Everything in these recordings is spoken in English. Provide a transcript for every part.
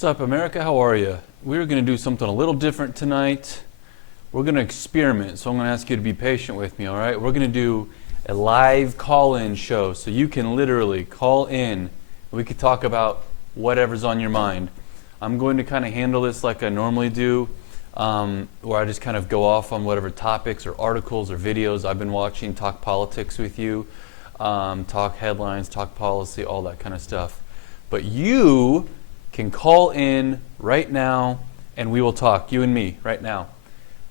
What's up, America? How are you? We're going to do something a little different tonight. We're going to experiment, so I'm going to ask you to be patient with me, all right? We're going to do a live call-in show, so you can literally call in. We could talk about whatever's on your mind. I'm going to kind of handle this like I normally do, where I just kind of go off on whatever topics or articles or videos I've been watching, talk politics with you, talk headlines, talk policy, all that kind of stuff. But you can call in right now and we will talk, you and me, right now.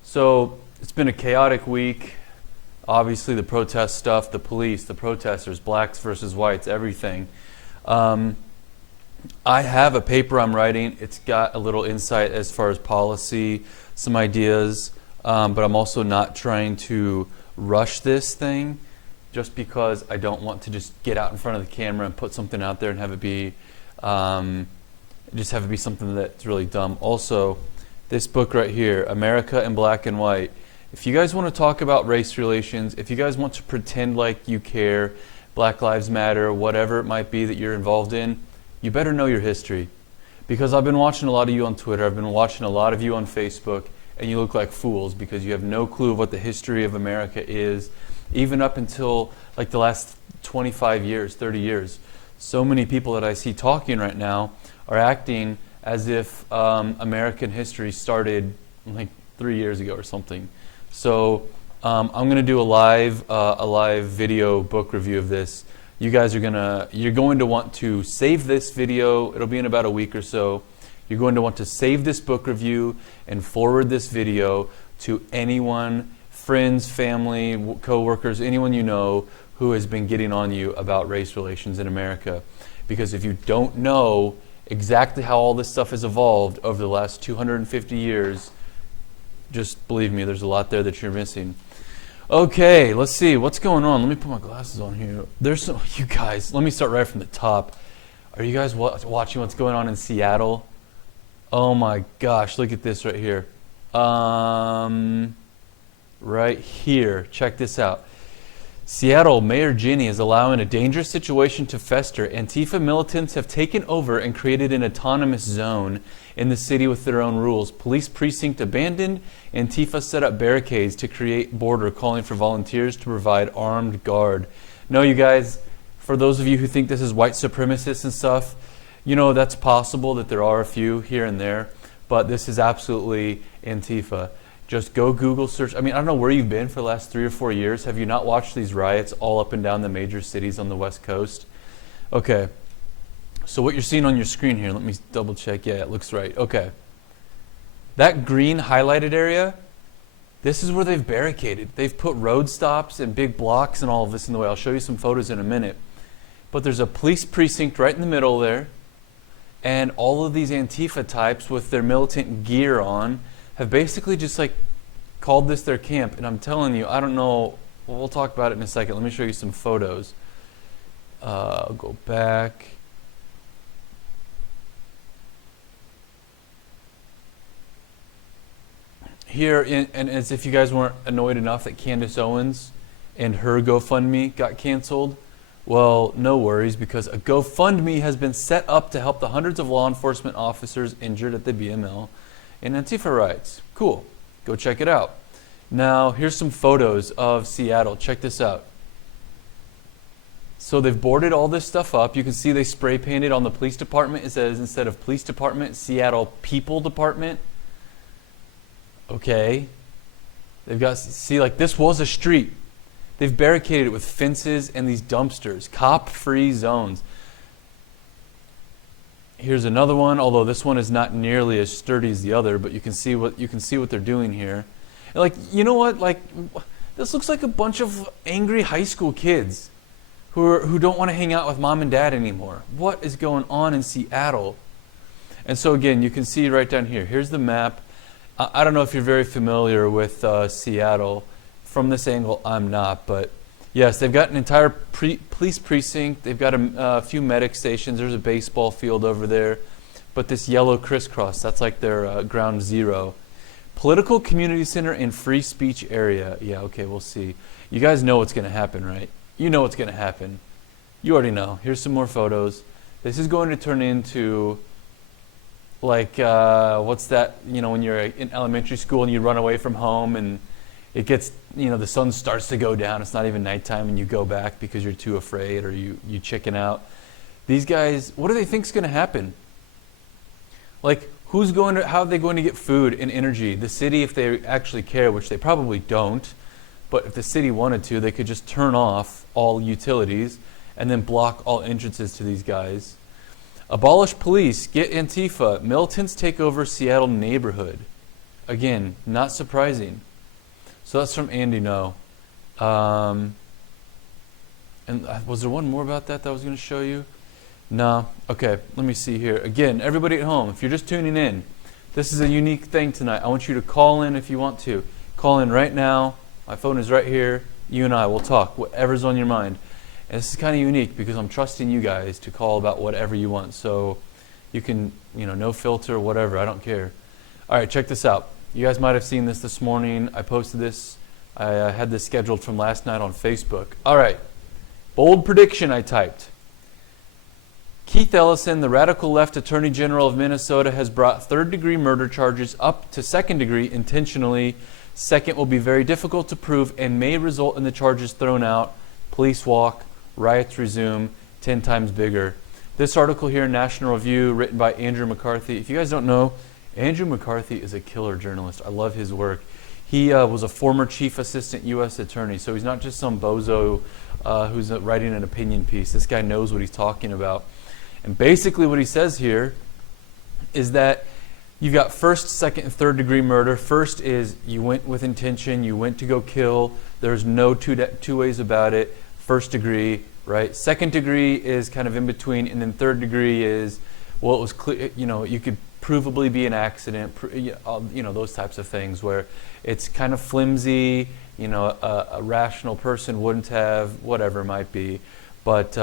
So it's been a chaotic week. Obviously the protest stuff, the police, the protesters, blacks versus whites, everything. I have a paper I'm writing. It's got a little insight as far as policy, some ideas, but I'm also not trying to rush this thing just because I don't want to just get out in front of the camera and put something out there and have it be something that's really dumb. Also, this book right here, America in Black and White. If you guys want to talk about race relations, if you guys want to pretend like you care, Black Lives Matter, whatever it might be that you're involved in, you better know your history. Because I've been watching a lot of you on Twitter, I've been watching a lot of you on Facebook, and you look like fools because you have no clue of what the history of America is, even up until like the last 25 years, 30 years. So many people that I see talking right now are acting as if American history started like 3 years ago or something. So I'm going to do a live video book review of this. You're going to want to save this video. It'll be in about a week or so. You're going to want to save this book review and forward this video to anyone, friends, family, co-workers, anyone you know who has been getting on you about race relations in America. Because if you don't know exactly how all this stuff has evolved over the last 250 years, just believe me, there's a lot there that you're missing. Okay, let's see what's going on. Let me put my glasses on here. You guys, let me start right from the top. Are you guys watching what's going on in Seattle? Oh my gosh, look at this right here. Right here, check this out. Seattle Mayor Ginny is allowing a dangerous situation to fester. Antifa militants have taken over and created an autonomous zone in the city with their own rules. Police precinct abandoned. Antifa set up barricades to create border, calling for volunteers to provide armed guard. No, you guys, for those of you who think this is white supremacists and stuff, you know that's possible that there are a few here and there, but this is absolutely Antifa. Just go Google search. I mean, I don't know where you've been for the last 3 or 4 years. Have you not watched these riots all up and down the major cities on the West Coast? Okay. So what you're seeing on your screen here, let me double check. Yeah, it looks right. Okay. That green highlighted area, this is where they've barricaded. They've put road stops and big blocks and all of this in the way. I'll show you some photos in a minute. But there's a police precinct right in the middle there. And all of these Antifa types with their militant gear on have basically just like called this their camp. And I'm telling you, I don't know, we'll talk about it in a second. Let me show you some photos. I'll go back. Here, and as if you guys weren't annoyed enough that Candace Owens and her GoFundMe got canceled, well, no worries, because a GoFundMe has been set up to help the hundreds of law enforcement officers injured at the BML and Antifa riots. Cool. Go check it out. Now, here's some photos of Seattle. Check this out. So they've boarded all this stuff up. You can see they spray painted on the police department. It says, instead of police department, Seattle People Department. Okay. They've got, see, like this was a street. They've barricaded it with fences and these dumpsters. Cop-free zones. Here's another one, although this one is not nearly as sturdy as the other, but you can see what they're doing here. And like, you know what? Like, this looks like a bunch of angry high school kids who don't want to hang out with mom and dad anymore. What is going on in Seattle? And so again, you can see right down here. Here's the map. I don't know if you're very familiar with Seattle. From this angle, I'm not, but yes, they've got an entire police precinct. They've got a few medic stations. There's a baseball field over there. But this yellow crisscross, that's like their ground zero. Political community center and free speech area. Yeah, okay, we'll see. You guys know what's going to happen, right? You know what's going to happen. You already know. Here's some more photos. This is going to turn into Like, what's that, when you're in elementary school and you run away from home and it gets, the sun starts to go down. It's not even nighttime and you go back because you're too afraid or you chicken out. These guys, what do they think is going to happen? Like, how are they going to get food and energy? The city, if they actually care, which they probably don't, but if the city wanted to, they could just turn off all utilities and then block all entrances to these guys. Abolish police, get Antifa, militants take over Seattle neighborhood. Again, not surprising. So that's from Andy No. And was there one more about that I was going to show you? No. Okay, let me see here. Again, everybody at home, if you're just tuning in, this is a unique thing tonight. I want you to call in if you want to. Call in right now. My phone is right here. You and I will talk, whatever's on your mind. And this is kind of unique because I'm trusting you guys to call about whatever you want. So you can, no filter, whatever. I don't care. All right, check this out. You guys might have seen this morning. I posted this. I had this scheduled from last night on Facebook. All right. Bold prediction I typed. Keith Ellison, the radical left Attorney General of Minnesota, has brought third-degree murder charges up to second-degree intentionally. Second will be very difficult to prove and may result in the charges thrown out. Police walk. Riots resume, 10 times bigger. This article here in National Review, written by Andrew McCarthy. If you guys don't know, Andrew McCarthy is a killer journalist. I love his work. He was a former chief assistant U.S. attorney, so he's not just some bozo who's writing an opinion piece. This guy knows what he's talking about. And basically what he says here is that you've got first, second, and third degree murder. First is you went with intention, you went to go kill. There's no two ways about it. First degree, right? Second degree is kind of in between, and then third degree is, well, it was clear, you could provably be an accident, those types of things where it's kind of flimsy, a rational person wouldn't have, whatever it might be. But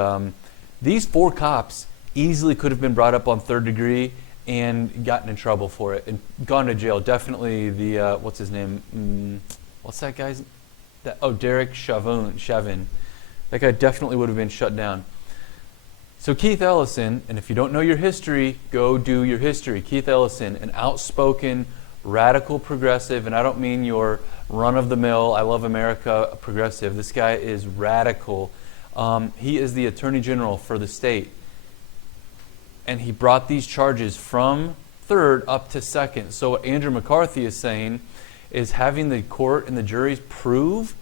these 4 cops easily could have been brought up on third degree and gotten in trouble for it and gone to jail. Definitely the, what's his name? What's that guy's? Derek Chauvin. That guy definitely would have been shut down. So Keith Ellison, and if you don't know your history, go do your history. Keith Ellison, an outspoken, radical progressive, and I don't mean your run-of-the-mill, I love America progressive. This guy is radical. He is the Attorney General for the state. And he brought these charges from third up to second. So what Andrew McCarthy is saying is having the court and the juries prove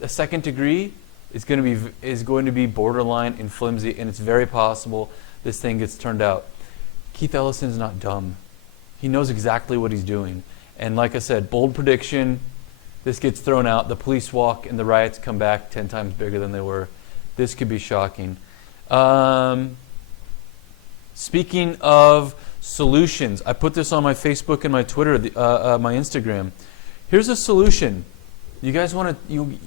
a second degree is going to be borderline and flimsy, and it's very possible this thing gets turned out. Keith Ellison is not dumb. He knows exactly what he's doing. And like I said, bold prediction, this gets thrown out, the police walk, and the riots come back 10 times bigger than they were. This could be shocking. Speaking of solutions, I put this on my Facebook and my Twitter, my Instagram. Here's a solution. You guys want to...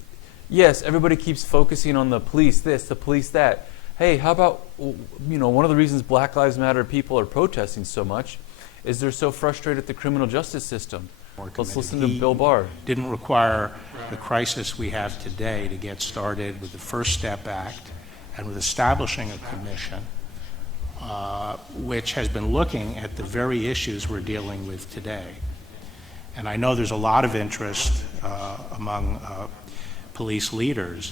Yes, everybody keeps focusing on the police this, the police that. Hey, how about, one of the reasons Black Lives Matter people are protesting so much is they're so frustrated at the criminal justice system. Let's listen to Bill Barr. Didn't require the crisis we have today to get started with the First Step Act and with establishing a commission which has been looking at the very issues we're dealing with today. And I know there's a lot of interest among police leaders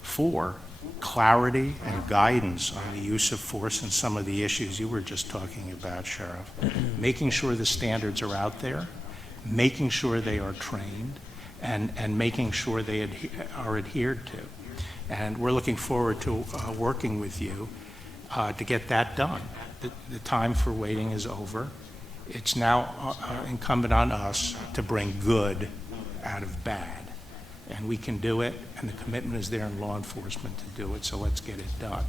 for clarity and guidance on the use of force and some of the issues you were just talking about, Sheriff. Making sure the standards are out there, making sure they are trained, and making sure they are adhered to. And we're looking forward to working with you to get that done. The time for waiting is over. It's now incumbent on us to bring good out of bad. And we can do it, and the commitment is there in law enforcement to do it, so let's get it done.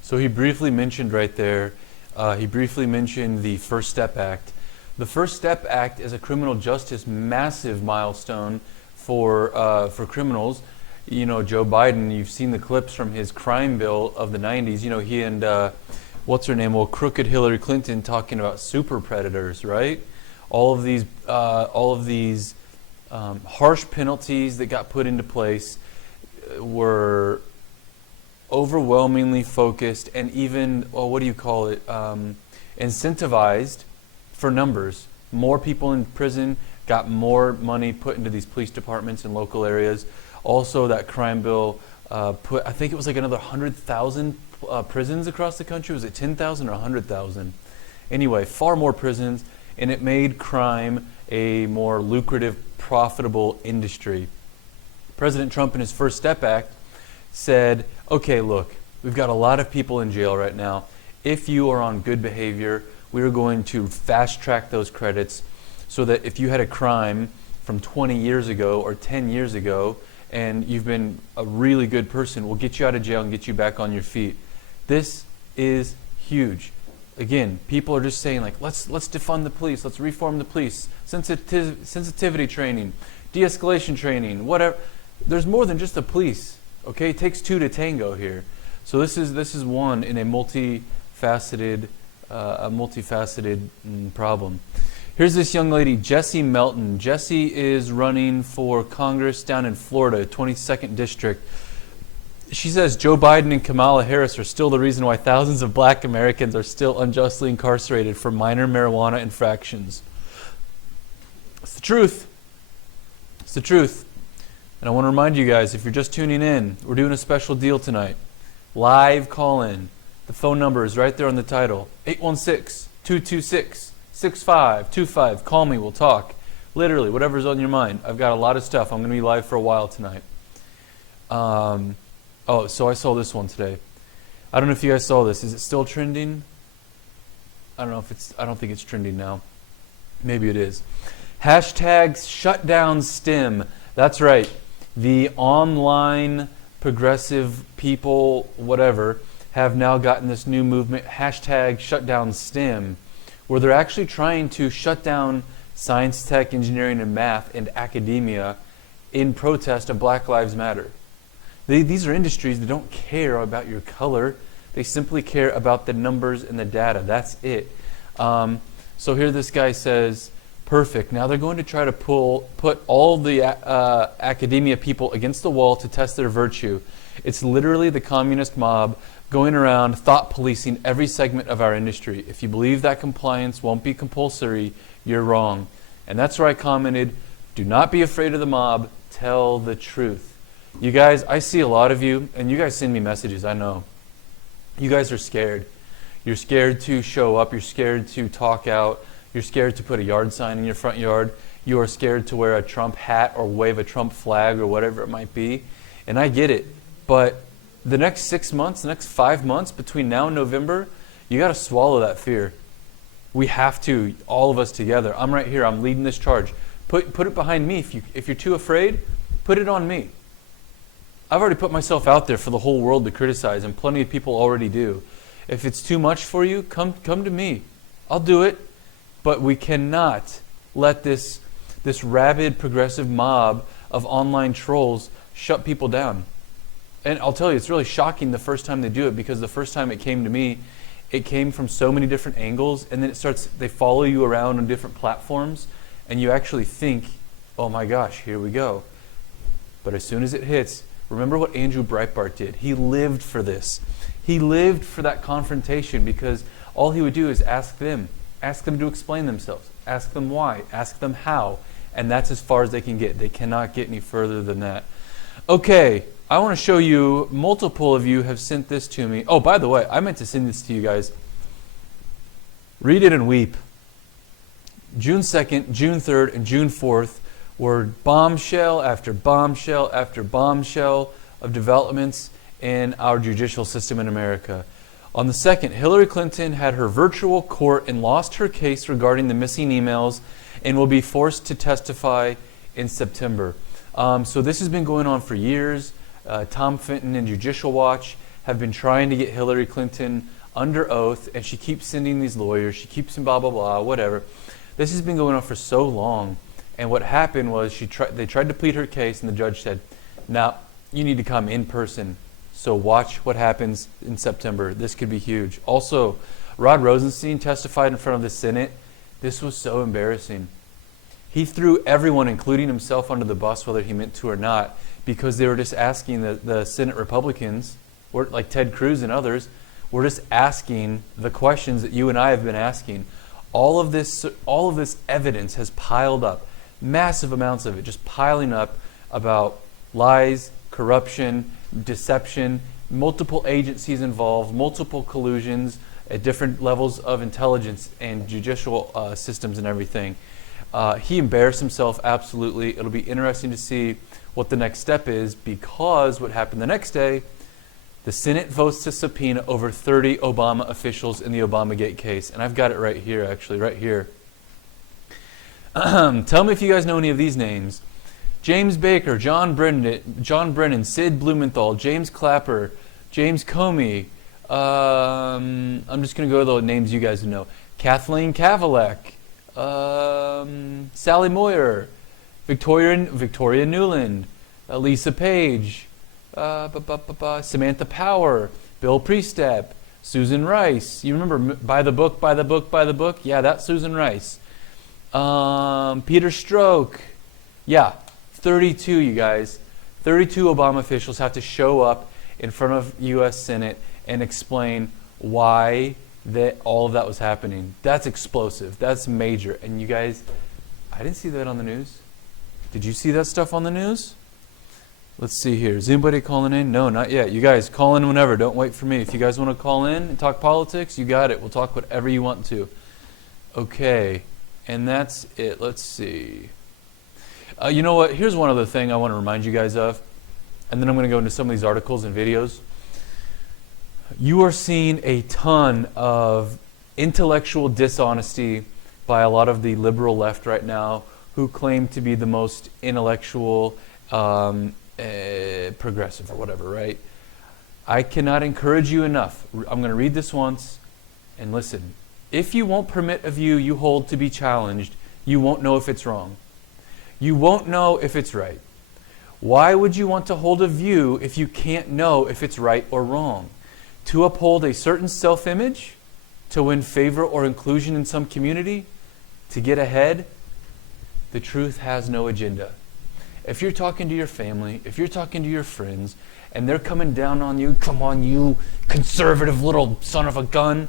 So he briefly mentioned right there, the First Step Act. The First Step Act is a criminal justice massive milestone for criminals. Joe Biden, you've seen the clips from his crime bill of the 90s. He and, crooked Hillary Clinton talking about super predators, right? All of these harsh penalties that got put into place were overwhelmingly focused, and even, incentivized for numbers. More people in prison got more money put into these police departments in local areas. Also, that crime bill put, I think it was like another 100,000 prisons across the country. Was it 10,000 or 100,000? Anyway, far more prisons, and it made crime a more lucrative, profitable industry. President Trump, in his First Step Act, said, okay, look, we've got a lot of people in jail right now. If you are on good behavior, we are going to fast track those credits so that if you had a crime from 20 years ago or 10 years ago and you've been a really good person, we'll get you out of jail and get you back on your feet. This is huge. Again, people are just saying, like, let's defund the police, let's reform the police, sensitivity training, de-escalation training, whatever. There's more than just the police, okay? It takes two to tango here. So this is one in a multifaceted problem. Here's this young lady, Jessie Melton. Jessie is running for Congress down in Florida, 22nd District. She says Joe Biden and Kamala Harris are still the reason why thousands of black Americans are still unjustly incarcerated for minor marijuana infractions. It's the truth. It's the truth. And I want to remind you guys, if you're just tuning in, we're doing a special deal tonight. Live call-in. The phone number is right there on the title. 816-226-6525. Call me, we'll talk. Literally, whatever's on your mind. I've got a lot of stuff. I'm going to be live for a while tonight. Oh, so I saw this one today. I don't know if you guys saw this. Is it still trending? I don't think it's trending now. Maybe it is. Hashtag shutdown STEM. That's right. The online progressive people, whatever, have now gotten this new movement, hashtag shutdown STEM, where they're actually trying to shut down science, tech, engineering, and math and academia in protest of Black Lives Matter. These are industries that don't care about your color. They simply care about the numbers and the data. That's it. So here this guy says, perfect. Now they're going to try to put all the academia people against the wall to test their virtue. It's literally the communist mob going around thought policing every segment of our industry. If you believe that compliance won't be compulsory, you're wrong. And that's where I commented, do not be afraid of the mob, tell the truth. You guys, I see a lot of you, and you guys send me messages, I know. You guys are scared. You're scared to show up. You're scared to talk out. You're scared to put a yard sign in your front yard. You are scared to wear a Trump hat or wave a Trump flag or whatever it might be. And I get it. But the next 6 months, the next 5 months, between now and November, you got to swallow that fear. We have to, all of us together. I'm right here. I'm leading this charge. Put it behind me. If you're too afraid, put it on me. I've already put myself out there for the whole world to criticize, and plenty of people already do. If it's too much for you, come to me. I'll do it. But we cannot let this rabid progressive mob of online trolls shut people down. And I'll tell you, it's really shocking the first time they do it, because the first time it came to me, it came from so many different angles, and then they follow you around on different platforms, and you actually think, oh my gosh, here we go. But as soon as it hits, remember what Andrew Breitbart did. He lived for this. He lived for that confrontation, because all he would do is ask them to explain themselves, ask them why, ask them how, and that's as far as they can get. They cannot get any further than that. Okay, I want to show you, multiple of you have sent this to me. Oh, by the way, I meant to send this to you guys. Read it and weep. June 2nd, June 3rd, and June 4th were bombshell after bombshell after bombshell of developments in our judicial system in America. On the 2nd, Hillary Clinton had her virtual court and lost her case regarding the missing emails and will be forced to testify in September. So this has been going on for years. Tom Fenton and Judicial Watch have been trying to get Hillary Clinton under oath, and she keeps sending these lawyers, she keeps blah, blah, blah, whatever. This has been going on for so long. And what happened was they tried to plead her case, and the judge said, now, you need to come in person. So watch what happens in September. This could be huge. Also, Rod Rosenstein testified in front of the Senate. This was so embarrassing. He threw everyone, including himself, under the bus, whether he meant to or not, because they were just asking the Senate Republicans, or like Ted Cruz and others, We're just asking the questions that you and I have been asking. All of this evidence has piled up, massive amounts of it, just piling up about lies, corruption, deception, multiple agencies involved, multiple collusions at different levels of intelligence and judicial systems and everything. He embarrassed himself, absolutely. It'll be interesting to see what the next step is, because what happened the next day, the Senate votes to subpoena over 30 Obama officials in the Obamagate case. And I've got it right here, actually, right here. Tell me if you guys know any of these names. James Baker, John Brennan, Sid Blumenthal, James Clapper, James Comey. I'm just going to go to the names you guys know. Kathleen Kavalek, Sally Moyer, Victoria Newland, Lisa Page, Samantha Power, Bill Priestap, Susan Rice. You remember By the Book, By the Book, By the Book? Yeah, that's Susan Rice. Peter Strzok. Yeah, 32, you guys. 32 Obama officials have to show up in front of U.S. Senate and explain why all of that was happening. That's explosive. That's major. And you guys, I didn't see that on the news. Did you see that stuff on the news? Let's see here. Is anybody calling in? No, not yet. You guys, call in whenever. Don't wait for me. If you guys want to call in and talk politics, you got it. We'll talk whatever you want to. Okay. And that's it. Let's see. You know what? Here's one other thing I want to remind you guys of. And then I'm going to go into some of these articles and videos. You are seeing a ton of intellectual dishonesty by a lot of the liberal left right now, who claim to be the most intellectual, progressive or whatever, right? I cannot encourage you enough. I'm going to read this once and listen. If you won't permit a view you hold to be challenged, you won't know if it's wrong. You won't know if it's right. Why would you want to hold a view if you can't know if it's right or wrong? To uphold a certain self-image? To win favor or inclusion in some community? To get ahead? The truth has no agenda. If you're talking to your family, if you're talking to your friends, and they're coming down on you, come on you conservative little son of a gun,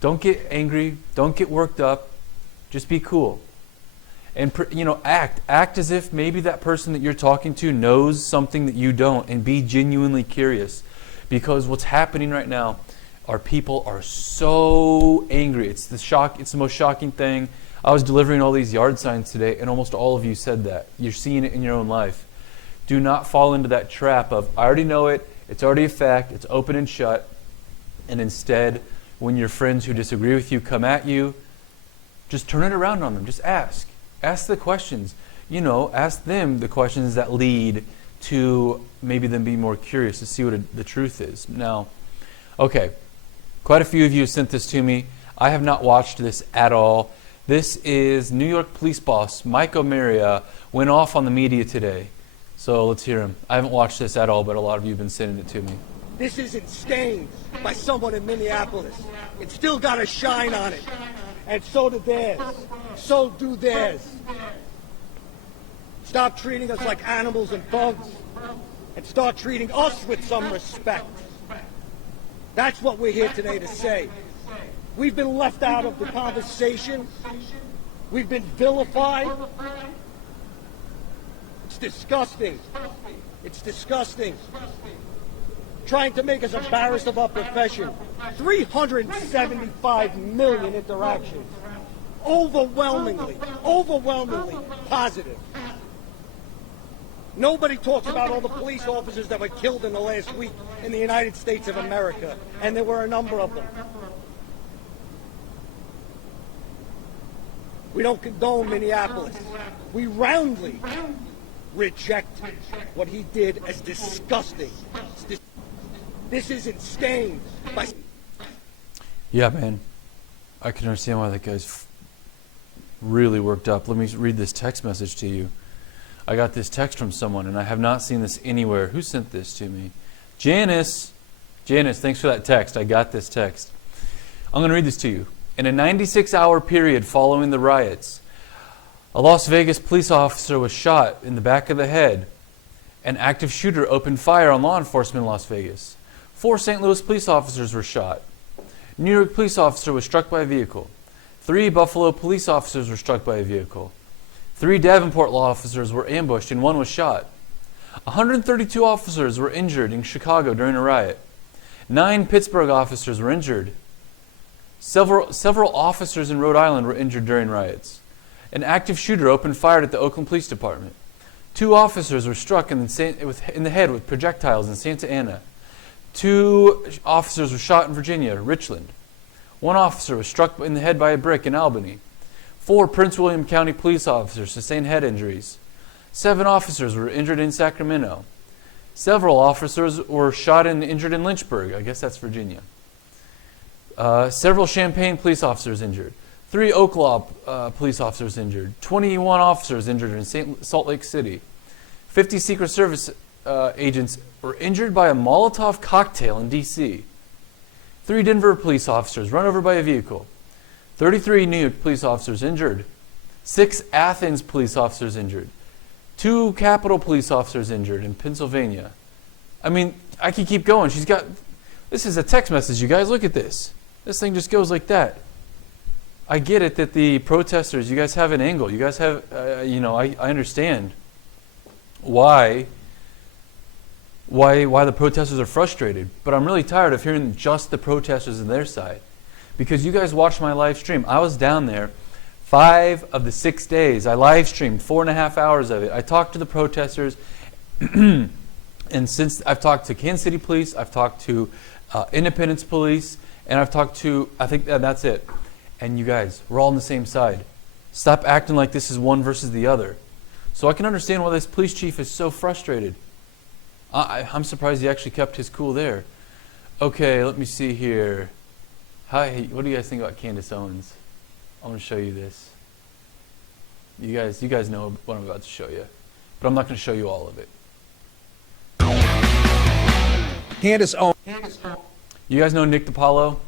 don't get angry, don't get worked up, just be cool. And act as if maybe that person that you're talking to knows something that you don't, and be genuinely curious. Because what's happening right now, our people are so angry. It's the most shocking thing. I was delivering all these yard signs today, and almost all of you said that. You're seeing it in your own life. Do not fall into that trap of, I already know it, it's already a fact, it's open and shut. And instead, when your friends who disagree with you come at you, just turn it around on them. Just ask. Ask the questions. Ask them the questions that lead to maybe them being more curious to see what the truth is. Now, okay, quite a few of you sent this to me. I have not watched this at all. This is New York police boss Mike O'Meara went off on the media today. So let's hear him. I haven't watched this at all, but a lot of you have been sending it to me. This isn't stained by someone in Minneapolis. It's still got a shine on it. And so do theirs. So do theirs. Stop treating us like animals and thugs. And start treating us with some respect. That's what we're here today to say. We've been left out of the conversation. We've been vilified. It's disgusting. It's disgusting. Trying to make us embarrassed of our profession. 375 million interactions. Overwhelmingly positive. Nobody talks about all the police officers that were killed in the last week in the United States of America, and there were a number of them. We don't condone Minneapolis. We roundly reject what he did as disgusting. This isn't stained by... Yeah, man. I can understand why that guy's really worked up. Let me read this text message to you. I got this text from someone, and I have not seen this anywhere. Who sent this to me? Janice. Janice, thanks for that text. I got this text. I'm going to read this to you. In a 96-hour period following the riots, a Las Vegas police officer was shot in the back of the head. An active shooter opened fire on law enforcement in Las Vegas. 4 St. Louis police officers were shot. New York police officer was struck by a vehicle. 3 Buffalo police officers were struck by a vehicle. 3 Davenport law officers were ambushed and 1 was shot. 132 officers were injured in Chicago during a riot. 9 Pittsburgh officers were injured. Several officers in Rhode Island were injured during riots. An active shooter opened fire at the Oakland Police Department. 2 officers were struck in the head with projectiles in Santa Ana. 2 officers were shot in Virginia, Richland. 1 officer was struck in the head by a brick in Albany. 4 Prince William County police officers sustained head injuries. 7 officers were injured in Sacramento. Several officers were shot and injured in Lynchburg. I guess that's Virginia. Several Champaign police officers injured. 3 Oaklaw police officers injured. 21 officers injured in Salt Lake City. 50 Secret Service agents were injured by a Molotov cocktail in D.C. 3 Denver police officers run over by a vehicle. 33 New York police officers injured. 6 Athens police officers injured. 2 Capitol police officers injured in Pennsylvania. I mean, I can keep going. This is a text message, you guys. Look at this. This thing just goes like that. I get it that the protesters, you guys have an angle. You guys have, I understand why the protesters are frustrated. But I'm really tired of hearing just the protesters and their side. Because you guys watched my live stream. I was down there 5 of the 6 days. I live streamed 4.5 hours of it. I talked to the protesters. And since I've talked to Kansas City Police, I've talked to Independence Police, and I've talked to, I think that's it. And you guys, we're all on the same side. Stop acting like this is one versus the other. So I can understand why this police chief is so frustrated. I'm surprised he actually kept his cool there. Okay, let me see here. Hi, what do you guys think about Candace Owens? I want to show you this. You guys know what I'm about to show you. But I'm not going to show you all of it. Candace Owens. You guys know Nick Dipaolo,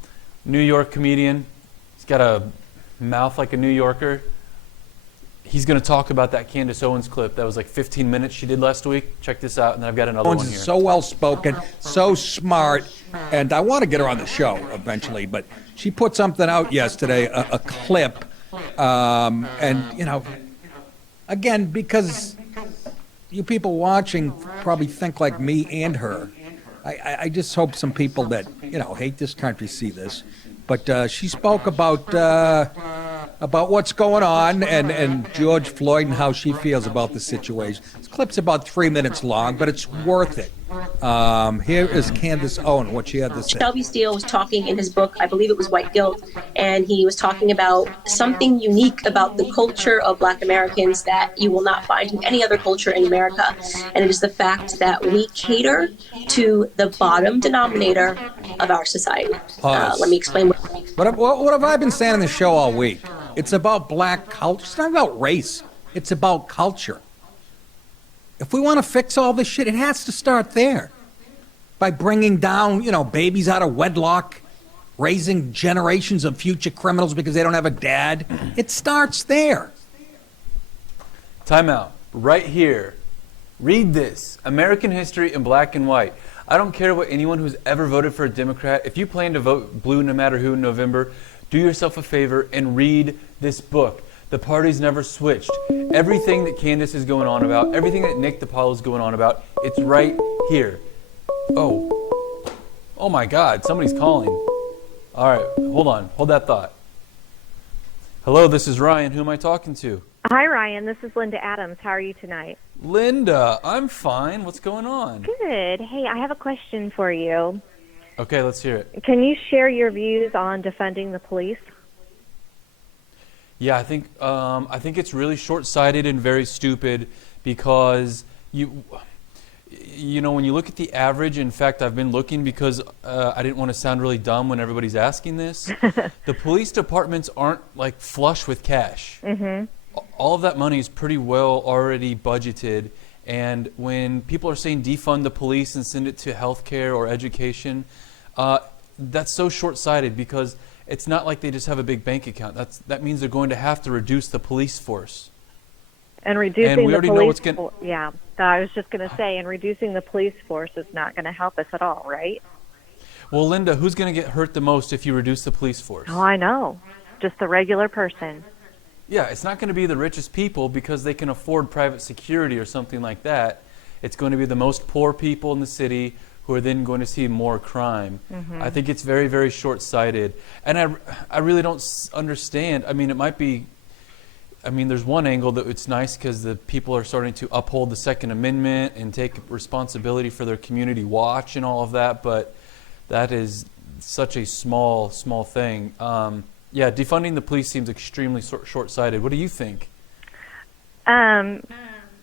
New York comedian. He's got a mouth like a New Yorker. He's going to talk about that Candace Owens clip that was like 15 minutes she did last week. Check this out, and then I've got another one here. So well-spoken, so smart, and I want to get her on the show eventually, but she put something out yesterday, a clip, and, again, because you people watching probably think like me and her, I just hope some people that, hate this country see this. But she spoke about what's going on and George Floyd and how she feels about the situation. This clip's about 3 minutes long, but it's worth it. Here is Candace Owens, what she had to say. Shelby Steele was talking in his book, I believe it was White Guilt, and he was talking about something unique about the culture of Black Americans that you will not find in any other culture in America. And it is the fact that we cater to the bottom denominator of our society. Let me explain What have I been saying on the show all week? It's about black culture. It's not about race. It's about culture. If we want to fix all this shit, it has to start there. By bringing down, babies out of wedlock, raising generations of future criminals because they don't have a dad. It starts there. Time out. Right here. Read this. American history in black and white. I don't care what anyone who's ever voted for a Democrat. If you plan to vote blue no matter who in November, do yourself a favor and read this book. The party's never switched. Everything that Candace is going on about, everything that Nick Dipaolo is going on about, it's right here. Oh my God, somebody's calling. All right, hold on. Hold that thought. Hello, this is Ryan. Who am I talking to? Hi, Ryan. This is Linda Adams. How are you tonight? Linda, I'm fine. What's going on? Good. Hey, I have a question for you. Okay, let's hear it. Can you share your views on defunding the police? Yeah, I think it's really short-sighted and very stupid because when you look at the average, in fact, I've been looking because I didn't want to sound really dumb when everybody's asking this. The police departments aren't like flush with cash. Mm-hmm. All of that money is pretty well already budgeted, and when people are saying defund the police and send it to healthcare or education, that's so short-sighted because it's not like they just have a big bank account. That means they're going to have to reduce the police force. And reducing and we the already police know what's yeah, I was just going to say, and reducing the police force is not going to help us at all, right? Well, Linda, who's going to get hurt the most if you reduce the police force? Oh, I know. Just the regular person. Yeah, it's not going to be the richest people because they can afford private security or something like that. It's going to be the most poor people in the city who are then going to see more crime. I think it's very, very short-sighted. And I really don't understand. I mean, it might be, there's one angle that it's nice because the people are starting to uphold the Second Amendment and take responsibility for their community watch and all of that, but that is such a small thing. Yeah, defunding the police seems extremely short-sighted. What do you think?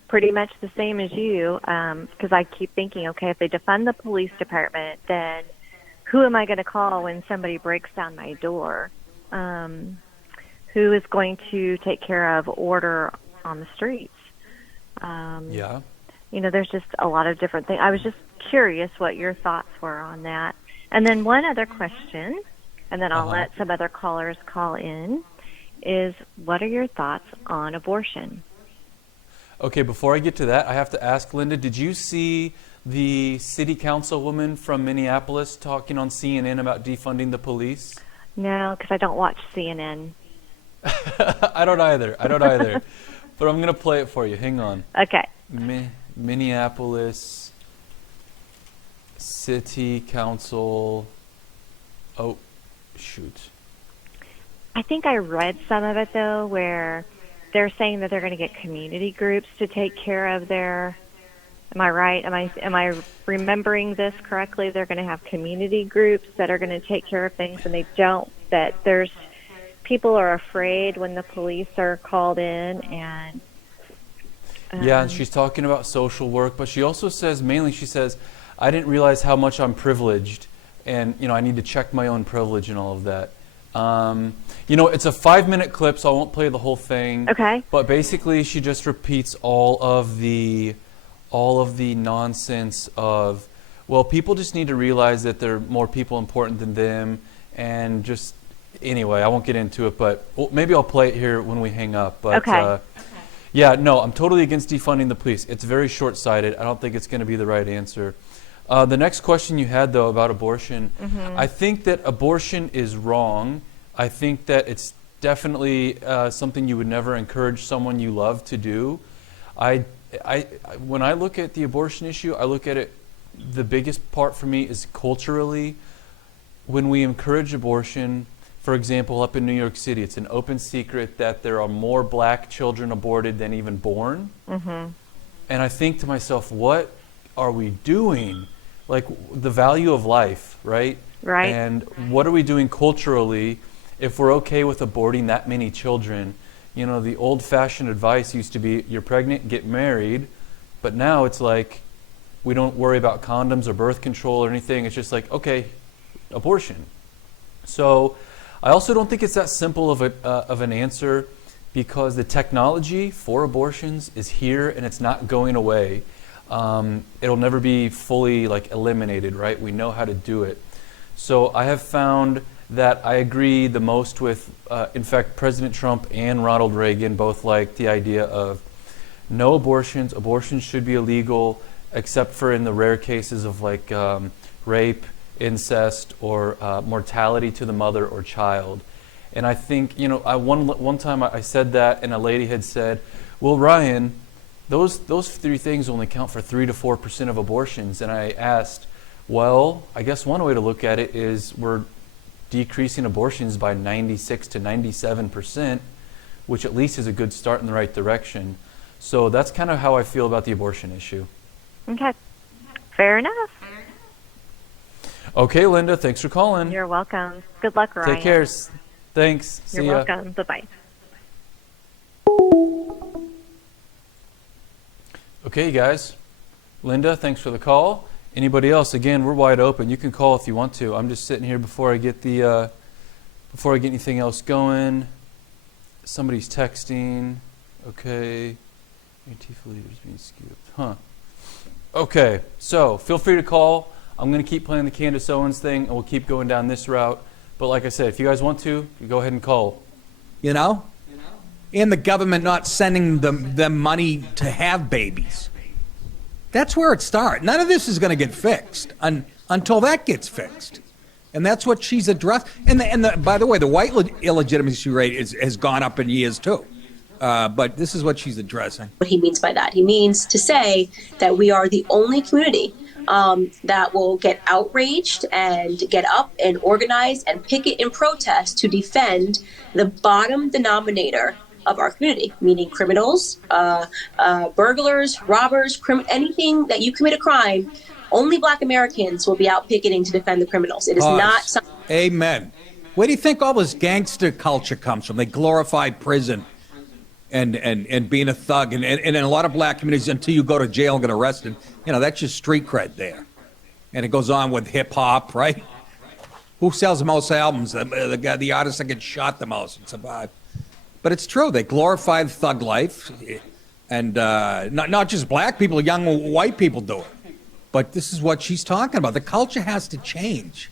Pretty much the same as you, because I keep thinking, okay, if they defund the police department, then who am I going to call when somebody breaks down my door? Who is going to take care of order on the streets? Yeah. There's just a lot of different things. I was just curious what your thoughts were on that. And then one other question, and then I'll let some other callers call in, is what are your thoughts on abortion? Okay, before I get to that, I have to ask, Linda, did you see the city councilwoman from Minneapolis talking on CNN about defunding the police? No, because I don't watch CNN. I don't either. But I'm going to play it for you. Hang on. Okay. Minneapolis City Council. Oh, shoot. I think I read some of it, though, where they're saying that they're going to get community groups to take care of their... Am I right? Am I remembering this correctly? They're going to have community groups that are going to take care of things, and they don't. That there's... People are afraid when the police are called in, and... Yeah, and she's talking about social work, but she also says, I didn't realize how much I'm privileged, and, I need to check my own privilege and all of that. It's a 5-minute clip, so I won't play the whole thing. Okay. But basically, she just repeats all of the nonsense of, well, people just need to realize that there are more people important than them, and just, anyway, I won't get into it, but maybe I'll play it here when we hang up. But, okay. Yeah, no, I'm totally against defunding the police. It's very short-sighted. I don't think it's going to be the right answer. The next question you had, though, about abortion, I think that abortion is wrong. I think that it's definitely something you would never encourage someone you love to do. When I look at the abortion issue, I look at it, the biggest part for me is culturally. When we encourage abortion, for example, up in New York City, it's an open secret that there are more black children aborted than even born. And I think to myself, what are we doing? Like, the value of life, right? Right. And what are we doing culturally if we're okay with aborting that many children? The old-fashioned advice used to be, you're pregnant, get married. But now it's like, we don't worry about condoms or birth control or anything. It's just like, okay, abortion. So I also don't think it's that simple of an answer, because the technology for abortions is here and it's not going away. It'll never be fully eliminated, right? We know how to do it. So I have found that I agree the most with, in fact, President Trump and Ronald Reagan both liked the idea of no abortions. Abortions should be illegal, except for in the rare cases of rape, incest, or mortality to the mother or child. And I think, one time I said that, and a lady had said, well, Ryan, those three things only count for 3 to 4% of abortions. And I asked, well, I guess one way to look at it is we're decreasing abortions by 96 to 97%, which at least is a good start in the right direction. So that's kind of how I feel about the abortion issue. Okay. Fair enough. Okay, Linda, thanks for calling. You're welcome. Good luck, Ryan. Take care. Thanks. You're See ya. welcome. Bye-bye. Okay, guys. Linda, thanks for the call. Anybody else? Again, we're wide open. You can call if you want to. I'm just sitting here before I get anything else going. Somebody's texting. Okay. Antifa leaders being scooped. Huh. Okay. So feel free to call. I'm going to keep playing the Candace Owens thing, and we'll keep going down this route. But like I said, if you guys want to, you go ahead and call. And the government not sending them money to have babies. That's where it starts. None of this is going to get fixed until that gets fixed. And that's what she's addressed. By the way, the white illegitimacy rate has gone up in years too. But this is what she's addressing. What he means by that, he means to say that we are the only community that will get outraged and get up and organize and picket in protest to defend the bottom denominator of our community, meaning criminals, burglars, robbers, anything that you commit a crime. Only Black Americans will be out picketing to defend the criminals. It is not something. Amen. Where do you think all this gangster culture comes from? They glorify prison and being a thug. And in a lot of Black communities, until you go to jail and get arrested, that's your street cred there. And it goes on with hip hop, right? Who sells the most albums? The artist that gets shot the most and survive. But it's true. They glorify the thug life. And not just Black people, young white people do it. But this is what she's talking about. The culture has to change.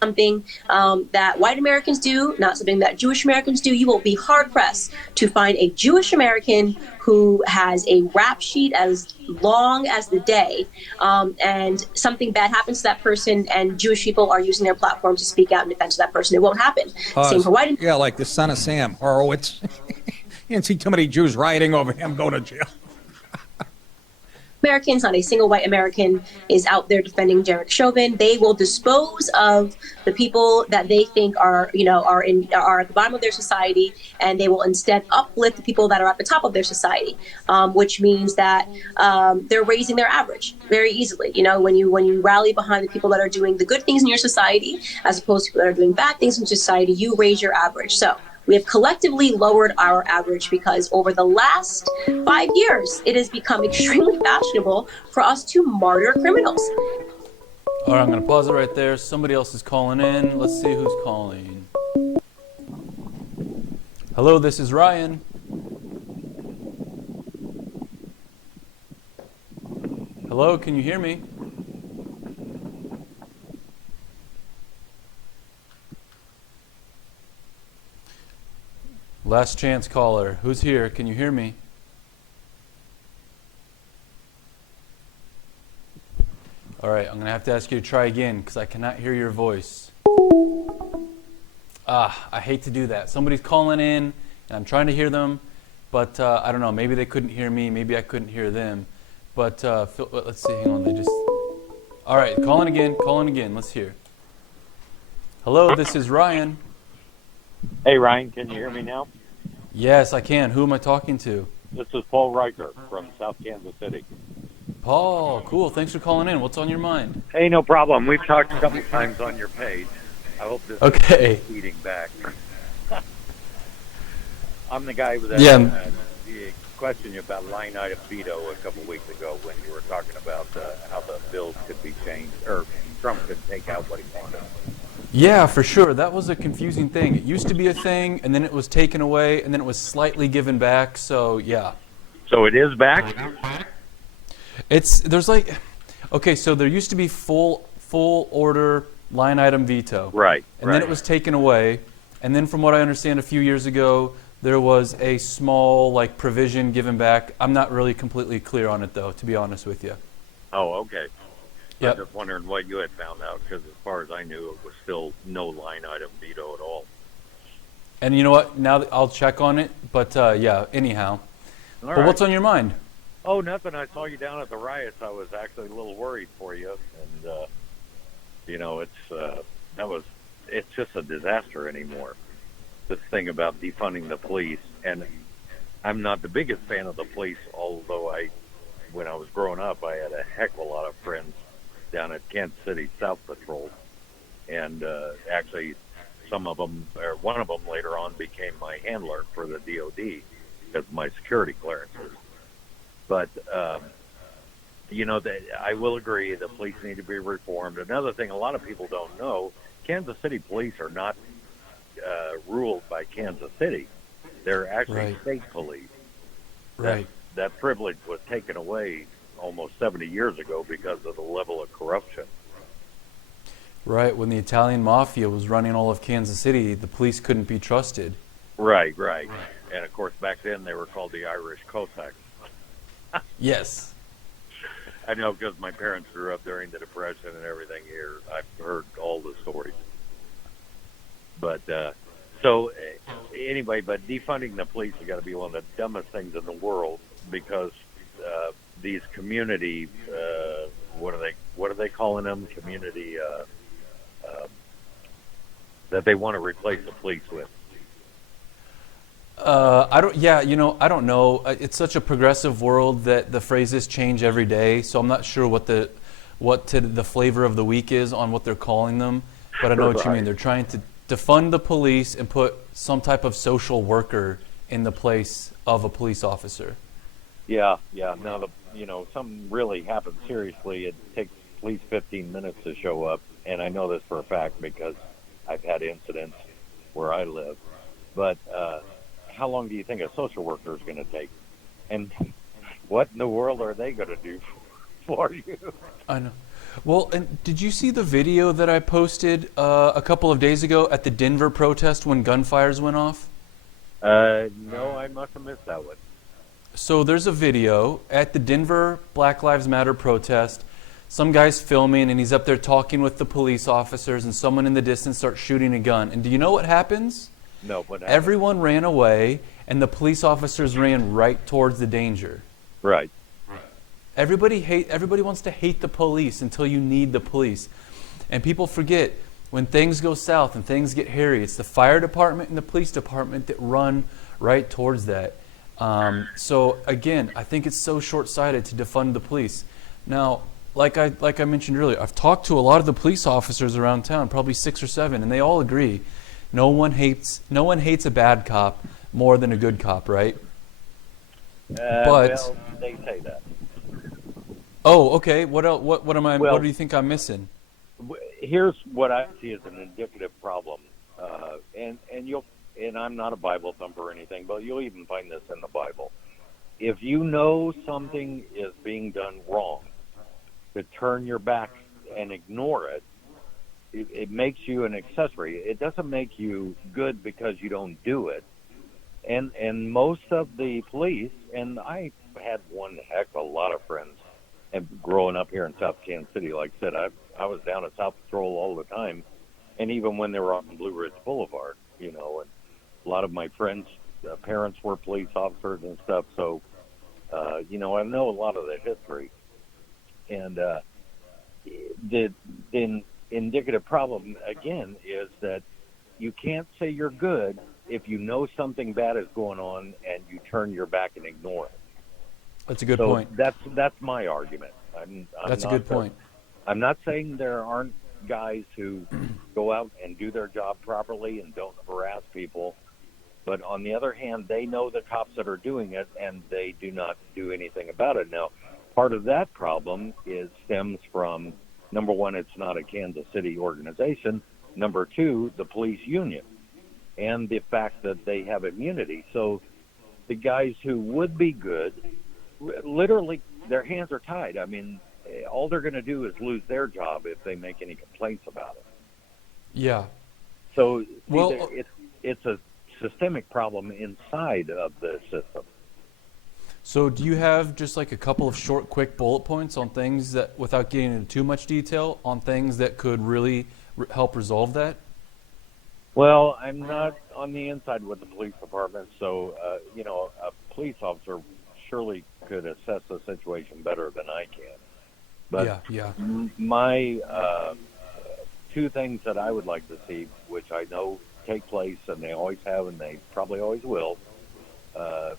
Something that white Americans do, not something that Jewish Americans do. You will be hard-pressed to find a Jewish American who has a rap sheet as long as the day, and something bad happens to that person, and Jewish people are using their platform to speak out in defense of that person. It won't happen. Same for white. Yeah, like the son of Sam, Horowitz. You didn't see too many Jews rioting over him going to jail. Americans, not a single white American is out there defending Derek Chauvin. They will dispose of the people that they think are at the bottom of their society, and they will instead uplift the people that are at the top of their society, which means that they're raising their average very easily. When you rally behind the people that are doing the good things in your society, as opposed to people that are doing bad things in society, you raise your average. So we have collectively lowered our average because over the last 5 years, it has become extremely fashionable for us to martyr criminals. All right, I'm going to pause it right there. Somebody else is calling in. Let's see who's calling. Hello, this is Ryan. Hello, can you hear me? Last chance caller. Who's here? Can you hear me? All right, I'm going to have to ask you to try again because I cannot hear your voice. I hate to do that. Somebody's calling in and I'm trying to hear them, but I don't know. Maybe they couldn't hear me. Maybe I couldn't hear them. But let's see. Hang on. All right, calling again. Let's hear. Hello, this is Ryan. Hey, Ryan, can you hear me now? Yes, I can. Who am I talking to? This is Paul Riker from South Kansas City. Paul, cool. Thanks for calling in. What's on your mind? Hey, no problem. We've talked a couple times on your page. I hope this is feeding back. I'm the guy with that question you about line item veto a couple weeks ago when you were talking about how the bills could be changed, or Trump could take out what he wanted. Yeah, for sure. That was a confusing thing. It used to be a thing, and then it was taken away, and then it was slightly given back. So, yeah. So it is back? So there used to be full order line item veto. Right. And then it was taken away. And then from what I understand a few years ago, there was a small provision given back. I'm not really completely clear on it though, to be honest with you. Oh, okay. Yep. I'm just wondering what you had found out, because as far as I knew, it was still no line item veto at all. And you know what? Now I'll check on it. But anyhow. All but what's on your mind? Oh, nothing. I saw you down at the riots. I was actually a little worried for you, and it's just a disaster anymore. This thing about defunding the police, and I'm not the biggest fan of the police, although when I was growing up, I had a heck of a lot of friends down at Kansas City South Patrol, and actually one of them later on became my handler for the DOD because of my security clearances. But I will agree the police need to be reformed. Another thing a lot of people don't know, Kansas City police are not ruled by Kansas City. They're actually state police. Right. That privilege was taken away almost 70 years ago because of the level of corruption. Right. When the Italian mafia was running all of Kansas City, the police couldn't be trusted. Right. And of course, back then they were called the Irish Cossacks. Yes. I know because my parents grew up during the Depression and everything here. I've heard all the stories. But so anyway, but defunding the police has got to be one of the dumbest things in the world, because these community what are they calling them, community that they want to replace the police with. I don't. Yeah, I don't know. It's such a progressive world that the phrases change every day. So I'm not sure what the flavor of the week is on what they're calling them. But I know what you mean. They're trying to defund the police and put some type of social worker in the place of a police officer. Yeah. Now, something really happens seriously, it takes police 15 minutes to show up, and I know this for a fact because I've had incidents where I live. But how long do you think a social worker is going to take? And what in the world are they going to do for you? I know. Well, and did you see the video that I posted a couple of days ago at the Denver protest when gunfires went off? No, I must have missed that one. So there's a video at the Denver Black Lives Matter protest. Some guy's filming, and he's up there talking with the police officers, and someone in the distance starts shooting a gun. And do you know what happens? No, what happened? Everyone ran away, and the police officers ran right towards the danger. Right. Everybody wants to hate the police until you need the police. And people forget, when things go south and things get hairy, it's the fire department and the police department that run right towards that. So again, I think it's so short-sighted to defund the police. Now, like I mentioned earlier, I've talked to a lot of the police officers around town, probably 6 or 7, and they all agree no one hates a bad cop more than a good cop, right? Well, they say that. Oh, okay. What else? What do you think I'm missing? Here's what I see as an indicative problem, and I'm not a Bible thumper or anything, but you'll even find this in the Bible. If you know something is being done wrong, to turn your back and ignore it, it makes you an accessory. It doesn't make you good because you don't do it. And most of the police, and I had one heck of a lot of friends, and growing up here in South Kansas City, like I said, I was down at South Patrol all the time, and even when they were on Blue Ridge Boulevard, and a lot of my friends' parents were police officers and stuff, so, I know a lot of the history. And the indicative problem, again, is that you can't say you're good if you know something bad is going on and you turn your back and ignore it. That's a good point. That's my argument. That's a good point. I'm not saying there aren't guys who go out and do their job properly and don't harass people, but on the other hand, they know the cops that are doing it, and they do not do anything about it. Now, part of that problem stems from, number one, it's not a Kansas City organization. Number two, the police union, and the fact that they have immunity. So the guys who would be good, literally, their hands are tied. I mean, all they're going to do is lose their job if they make any complaints about it. Yeah. So it's a systemic problem inside of the system. So do you have just like a couple of short, quick bullet points on things that, without getting into too much detail, on things that could really help resolve that? Well, I'm not on the inside with the police department, so, a police officer surely could assess the situation better than I can. But yeah. My two things that I would like to see, which I know take place, and they always have, and they probably always will.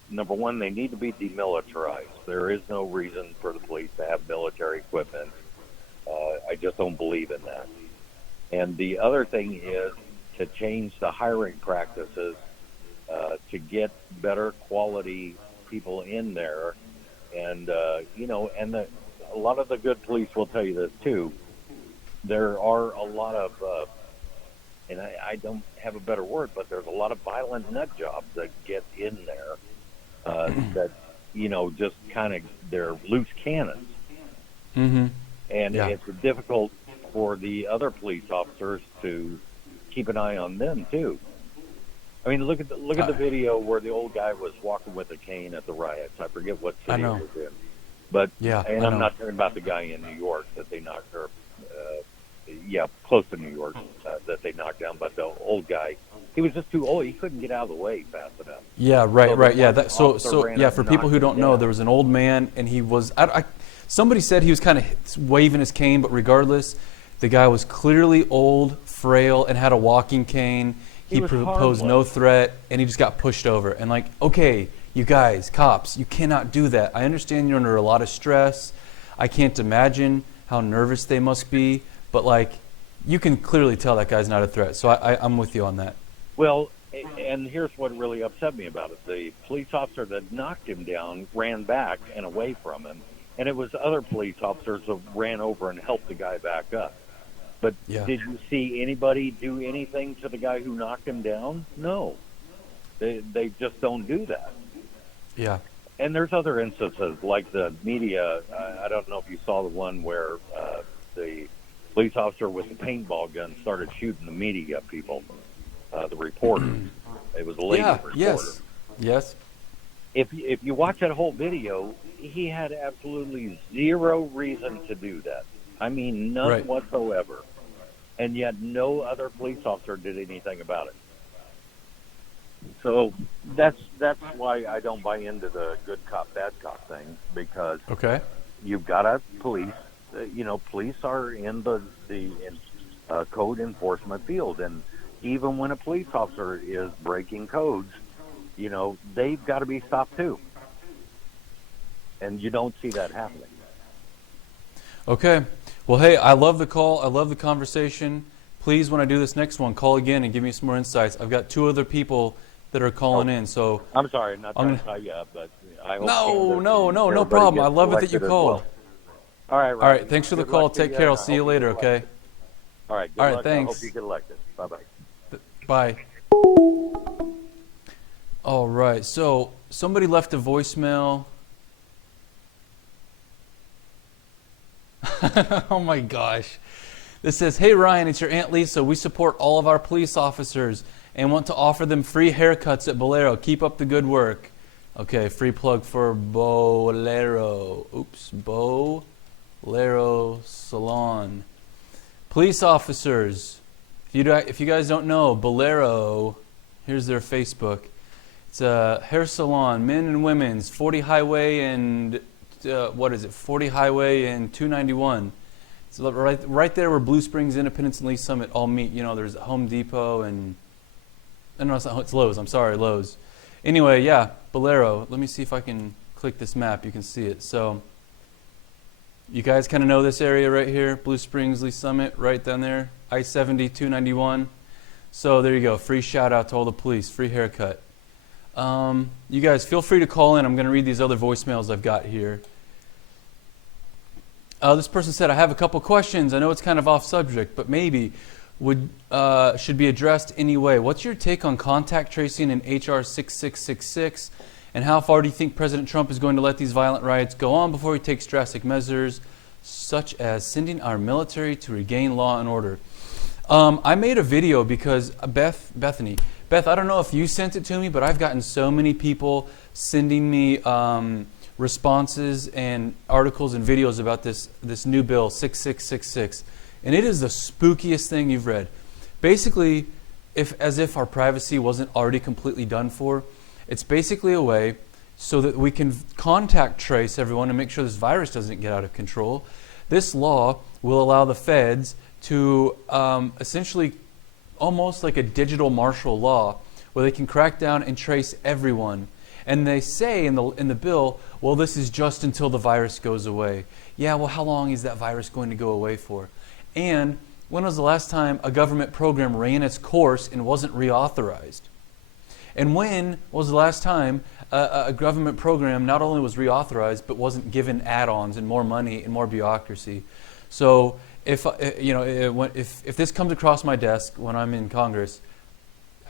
Number one, they need to be demilitarized. There is no reason for the police to have military equipment. I just don't believe in that. And the other thing is to change the hiring practices to get better quality people in there. And, a lot of the good police will tell you this too. There are a lot of, and I don't have a better word, but there's a lot of violent nut jobs that get in there that, just kind of, they're loose cannons. Mm-hmm. And it's difficult for the other police officers to keep an eye on them too. I mean, look at the video where the old guy was walking with a cane at the riots. I forget what city it was in. But, and I'm not talking about the guy in New York that they knocked her, close to New York, that they knocked down, but the old guy, he was just too old. He couldn't get out of the way fast enough. Yeah, right, So right. the Yeah, one so officer ran yeah. up For and people who knocked don't him know, down. there was an old man, and he was. Somebody said he was kind of waving his cane, but regardless, the guy was clearly old, frail, and had a walking cane. He was posed no harmless. threat, and he just got pushed over. And like, okay, you guys, cops, you cannot do that. I understand you're under a lot of stress. I can't imagine how nervous they must be, but like, you can clearly tell that guy's not a threat. So I'm with you on that. Well, and here's what really upset me about it. The police officer that knocked him down ran back and away from him, and it was other police officers that ran over and helped the guy back up. But Yeah. did you see anybody do anything to the guy who knocked him down? No. They just don't do that. Yeah. And there's other instances, like the media. I don't know if you saw the one where the police officer with the paintball gun started shooting the media people, the reporters. It was a lady reporter. Yes. Yes. If you watch that whole video, he had absolutely zero reason to do that. I mean, none Right. whatsoever. And yet no other police officer did anything about it. So that's why I don't buy into the good cop, bad cop thing, because Okay. you've got a police, police are in the code enforcement field. And even when a police officer is breaking codes, they've got to be stopped too. And you don't see that happening. Okay. Well, hey, I love the call. I love the conversation. Please, when I do this next one, call again and give me some more insights. I've got 2 other people that are calling in, so I'm sorry, not I'm trying to tie you up, but I hope no everybody problem. I gets love it that you selected as called. well. All right, All right, Ryan. thanks for the Good call. luck to Take you, care. I'll and I see you hope later, get okay? elected. All right, good All right, luck. thanks. I hope you get elected. Bye-bye. Bye. All right, so somebody left a voicemail. Oh my gosh. This says, "Hey Ryan, it's your Aunt Lisa. We support all of our police officers and want to offer them free haircuts at Bolero. Keep up the good work." Okay, free plug for Bolero. Bolero Salon. Police officers, if you guys don't know, Bolero, here's their Facebook. It's a hair salon, men and women's, 40 Highway and 40 Highway and 291. So right there where Blue Springs, Independence, and Lee Summit all meet. There's Home Depot and no, it's Lowe's. I'm sorry, Lowe's. Anyway, yeah, Bolero. Let me see if I can click this map. You can see it. So you guys kind of know this area right here, Blue Springs, Lee Summit, right down there, I-70, 291. So there you go. Free shout out to all the police. Free haircut. You guys feel free to call in. I'm going to read these other voicemails I've got here. This person said, "I have a couple questions. I know it's kind of off subject, but maybe should be addressed anyway. What's your take on contact tracing in HR 6666? And how far do you think President Trump is going to let these violent riots go on before he takes drastic measures, such as sending our military to regain law and order?" I made a video because Beth, I don't know if you sent it to me, but I've gotten so many people sending me responses and articles and videos about this new bill, 6666. And it is the spookiest thing you've read. Basically, as if our privacy wasn't already completely done for, it's basically a way so that we can contact trace everyone and make sure this virus doesn't get out of control. This law will allow the feds to essentially almost like a digital martial law where they can crack down and trace everyone. And they say in the bill, well, this is just until the virus goes away. Yeah, well, how long is that virus going to go away for? And when was the last time a government program ran its course and wasn't reauthorized? And when was the last time a government program not only was reauthorized, but wasn't given add-ons and more money and more bureaucracy? So if this comes across my desk when I'm in Congress,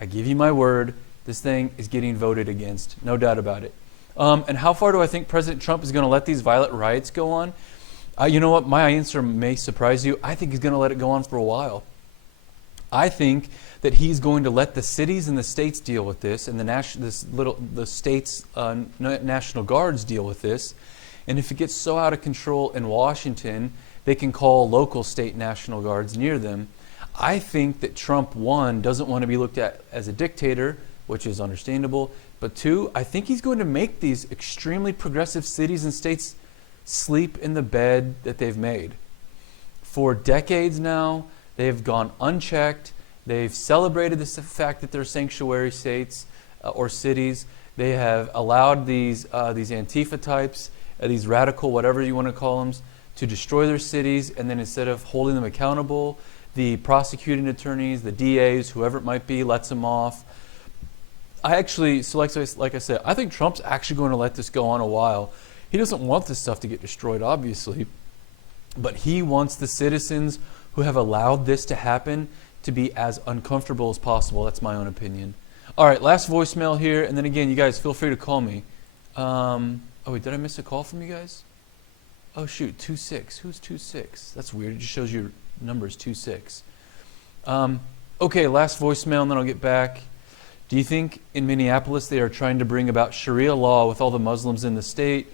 I give you my word, this thing is getting voted against, no doubt about it. And how far do I think President Trump is going to let these violent riots go on? You know what? My answer may surprise you. I think he's going to let it go on for a while. I think that he's going to let the cities and the states deal with this, and the states' National Guards deal with this. And if it gets so out of control in Washington, they can call local state National Guards near them. I think that Trump, one, doesn't want to be looked at as a dictator, which is understandable. But two, I think he's going to make these extremely progressive cities and states sleep in the bed that they've made. For decades now, they've gone unchecked. They've celebrated the fact that they're sanctuary states or cities. They have allowed these Antifa types, these radical, whatever you want to call them, to destroy their cities. And then instead of holding them accountable, the prosecuting attorneys, the DAs, whoever it might be, lets them off. I actually, so like I said, I think Trump's actually going to let this go on a while. He doesn't want this stuff to get destroyed, obviously, but he wants the citizens who have allowed this to happen to be as uncomfortable as possible. That's my own opinion. All right, last voicemail here, and then again, you guys feel free to call me. Oh wait, did I miss a call from you guys? Oh shoot, 26. Who's 26? That's weird. It just shows your number is 26. Okay, last voicemail, and then I'll get back. Do you think in Minneapolis they are trying to bring about Sharia law with all the Muslims in the state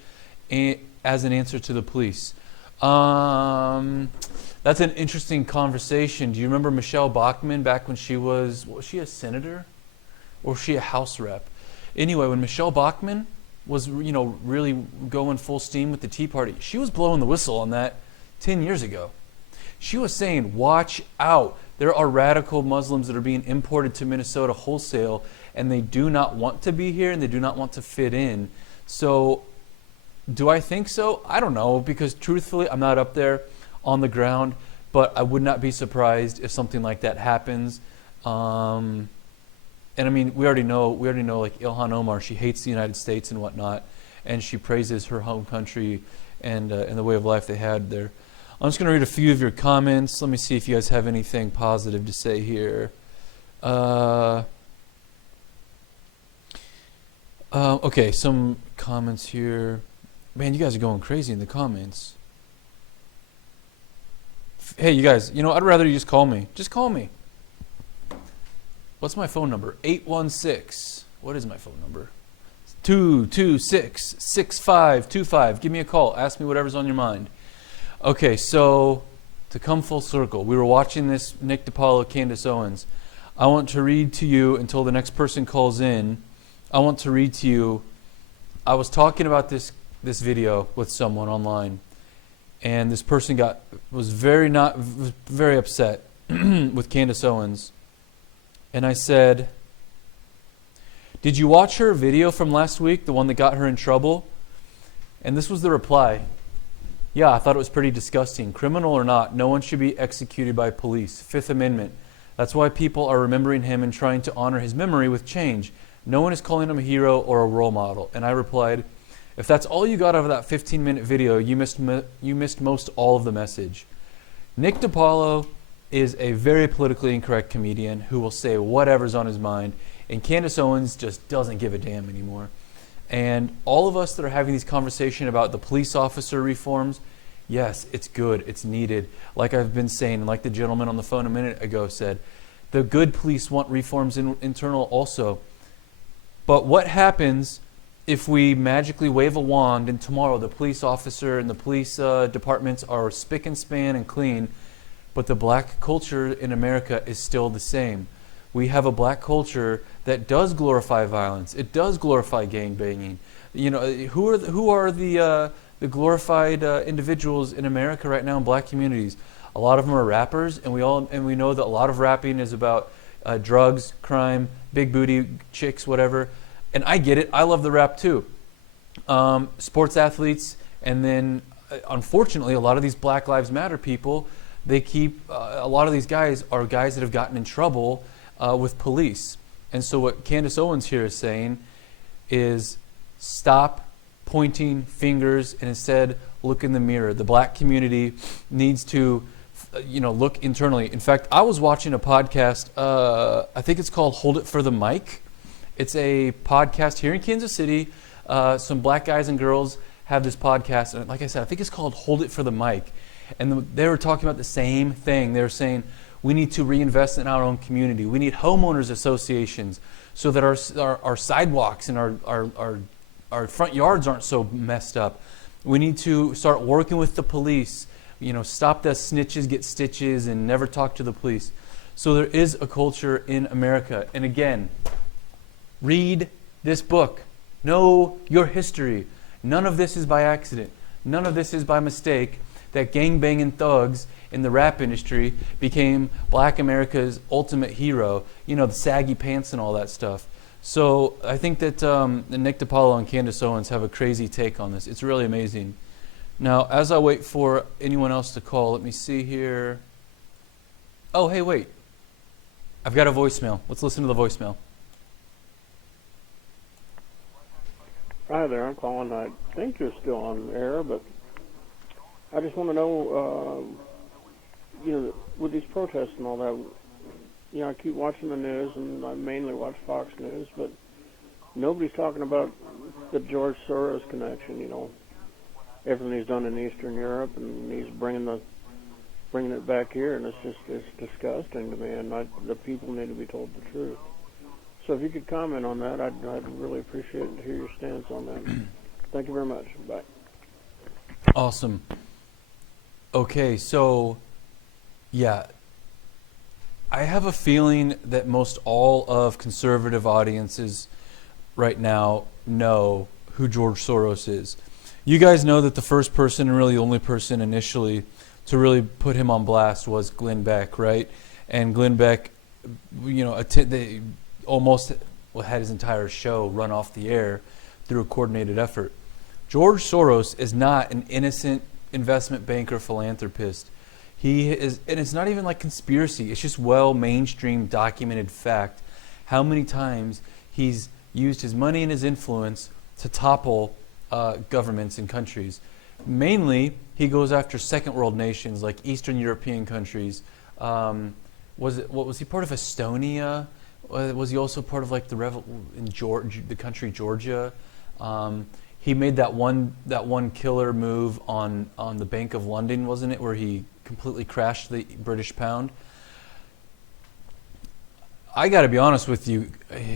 as an answer to the police? That's an interesting conversation. Do you remember Michelle Bachmann back when she was she a senator? Or was she a House rep? Anyway, when Michelle Bachmann was, really going full steam with the Tea Party, she was blowing the whistle on that 10 years ago. She was saying, watch out. There are radical Muslims that are being imported to Minnesota wholesale, and they do not want to be here, and they do not want to fit in. So, do I think so? I don't know, because truthfully, I'm not up there on the ground, but I would not be surprised if something like that happens. And I mean, we already know like Ilhan Omar, she hates the United States and whatnot, and she praises her home country and the way of life they had there. I'm just going to read a few of your comments. Let me see if you guys have anything positive to say here. Okay, some comments here. Man, you guys are going crazy in the comments. Hey, you guys, I'd rather you just call me. Just call me. What's my phone number? 816. What is my phone number? 226-6525. Give me a call. Ask me whatever's on your mind. Okay, so to come full circle, we were watching this Nick Dipaolo, Candace Owens. I want to read to you until the next person calls in. I want to read to you. I was talking about this video with someone online, and this person was very upset with Candace Owens. And I said, did you watch her video from last week, the one that got her in trouble? And this was the reply. Yeah, I thought it was pretty disgusting. Criminal or not, no one should be executed by police. Fifth Amendment. That's why people are remembering him and trying to honor his memory with change. No one is calling him a hero or a role model. And I replied, if that's all you got out of that 15-minute video, you missed most all of the message. Nick Dipaolo is a very politically incorrect comedian who will say whatever's on his mind, and Candace Owens just doesn't give a damn anymore. And all of us that are having these conversations about the police officer reforms, yes, it's good, it's needed. Like I've been saying, and like the gentleman on the phone a minute ago said, the good police want reforms internal also. But what happens if we magically wave a wand and tomorrow the police officer and the police departments are spick and span and clean, but the black culture in America is still the same? We have a black culture that does glorify violence. It does glorify gangbanging. Who are the glorified individuals in America right now in black communities? A lot of them are rappers, and we know that a lot of rapping is about drugs, crime, big booty chicks, whatever. And I get it. I love the rap too. Sports athletes, and then unfortunately, a lot of these Black Lives Matter people, they keep a lot of these guys are guys that have gotten in trouble with police. And so what Candace Owens here is saying is stop pointing fingers and instead look in the mirror. The black community needs to look internally. In fact, I was watching a podcast, I think it's called Hold It for the Mic. It's a podcast here in Kansas City. Some black guys and girls have this podcast, and like I said, I think it's called Hold It for the Mic. And they were talking about the same thing. They were saying, we need to reinvest in our own community. We need homeowners associations so that our sidewalks and our front yards aren't so messed up. We need to start working with the police. Stop the snitches get stitches and never talk to the police. So there is a culture in America. And again, read this book. Know your history. None of this is by accident. None of this is by mistake. That gangbanging thugs in the rap industry became Black America's ultimate hero. You know, the saggy pants and all that stuff. So I think that Nick Dipaolo and Candace Owens have a crazy take on this. It's really amazing. Now, as I wait for anyone else to call, let me see here. Oh, hey, wait. I've got a voicemail. Let's listen to the voicemail. Hi there, I'm calling. I think you're still on air, but I just want to know, with these protests and all that, I keep watching the news, and I mainly watch Fox News, but nobody's talking about the George Soros connection, everything he's done in Eastern Europe, and he's bringing it back here, and it's disgusting to me, and the people need to be told the truth. So if you could comment on that, I'd really appreciate to hear your stance on that. Thank you very much. Bye. Awesome. Okay, so, yeah. I have a feeling that most all of conservative audiences right now know who George Soros is. You guys know that the first person and really the only person initially to really put him on blast was Glenn Beck, right? And Glenn Beck, they almost had his entire show run off the air through a coordinated effort. George Soros is not an innocent investment banker philanthropist. He is, and it's not even like conspiracy. It's just mainstream documented fact how many times he's used his money and his influence to topple governments and countries. Mainly, he goes after second world nations like Eastern European countries. Was he part of Estonia? Was he also part of like the country Georgia? He made that one killer move on the Bank of London, wasn't it, where he completely crashed the British pound? I got to be honest with you,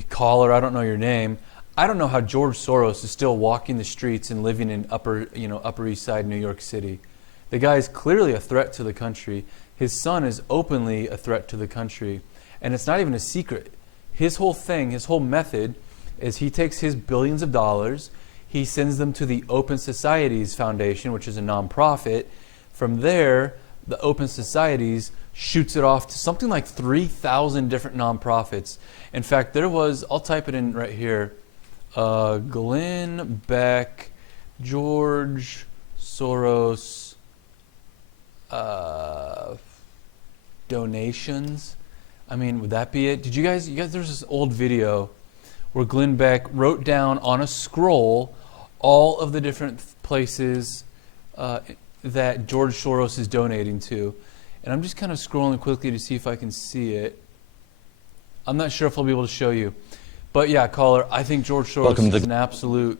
caller. I don't know your name. I don't know how George Soros is still walking the streets and living in Upper East Side, New York City. The guy is clearly a threat to the country. His son is openly a threat to the country, and it's not even a secret. His whole thing, his whole method, is he takes his billions of dollars, he sends them to the Open Societies Foundation, which is a nonprofit. From there, the Open Societies shoots it off to something like 3,000 different nonprofits. In fact, I'll type it in right here, Glenn Beck, George Soros donations. I mean, would that be it? Did you guys, there's this old video where Glenn Beck wrote down on a scroll all of the different places that George Soros is donating to. And I'm just kind of scrolling quickly to see if I can see it. I'm not sure if I'll be able to show you. But yeah, caller, I think George Soros is an absolute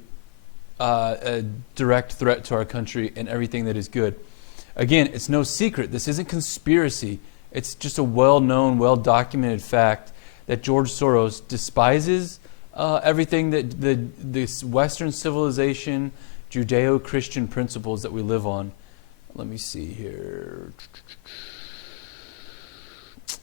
a direct threat to our country and everything that is good. Again, it's no secret. This isn't conspiracy. It's just a well-known, well-documented fact that George Soros despises everything that this Western civilization, Judeo-Christian principles that we live on. Let me see here.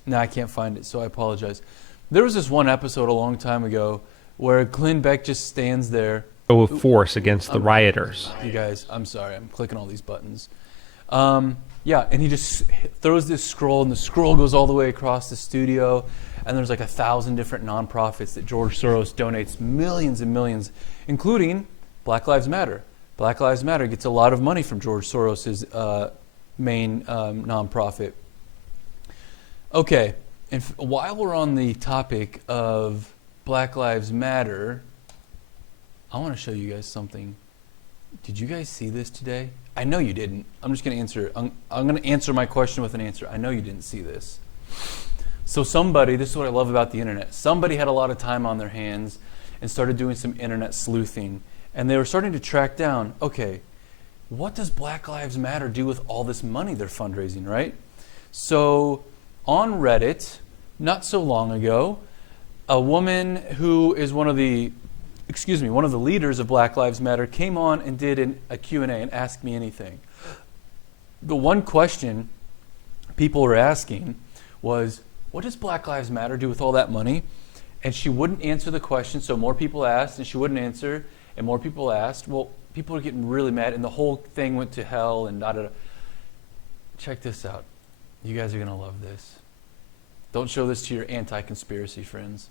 No, I can't find it, so I apologize. There was this one episode a long time ago where Glenn Beck just stands there. Of force against the rioters. You guys, I'm sorry, I'm clicking all these buttons. Yeah, and he just throws this scroll, and the scroll goes all the way across the studio, and there's like 1,000 different nonprofits that George Soros donates millions and millions, including Black Lives Matter. Black Lives Matter gets a lot of money from George Soros' main nonprofit. Okay, and while we're on the topic of Black Lives Matter, I want to show you guys something. Did you guys see this today? I know you didn't. I'm just going to answer. I'm going to answer my question with an answer. I know you didn't see this. So this is what I love about the internet. Somebody had a lot of time on their hands and started doing some internet sleuthing. And they were starting to track down, okay, what does Black Lives Matter do with all this money they're fundraising, right? So on Reddit, not so long ago, a woman who is one of the leaders of Black Lives Matter came on and did a Q&A and asked me anything. The one question people were asking was, what does Black Lives Matter do with all that money? And she wouldn't answer the question, so more people asked, and she wouldn't answer, and more people asked. Well, people are getting really mad, and the whole thing went to hell, and da-da-da. Check this out. You guys are going to love this. Don't show this to your anti-conspiracy friends.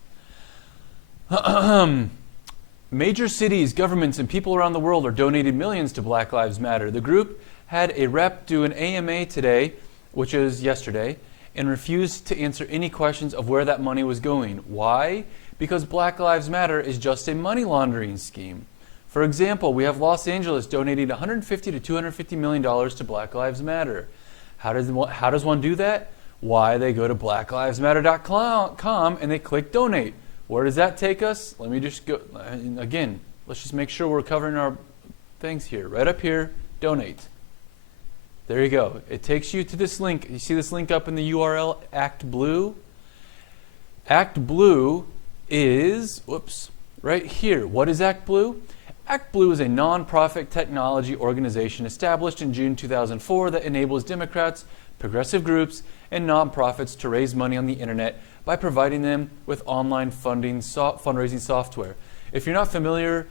Major cities, governments, and people around the world are donating millions to Black Lives Matter. The group had a rep do an AMA today, which is yesterday, and refused to answer any questions of where that money was going. Why? Because Black Lives Matter is just a money laundering scheme. For example, we have Los Angeles donating $150 to $250 million to Black Lives Matter. How does one do that? Why? They go to blacklivesmatter.com and they click donate. Where does that take us? Let me just go, again, let's just make sure we're covering our things here. Right up here, donate. There you go. It takes you to this link. You see this link up in the URL, Act Blue? Act Blue is, whoops, right here. What is Act Blue? Act Blue is a non-profit technology organization established in June 2004 that enables Democrats, progressive groups, and nonprofits to raise money on the internet by providing them with online fundraising software. If you're not familiar,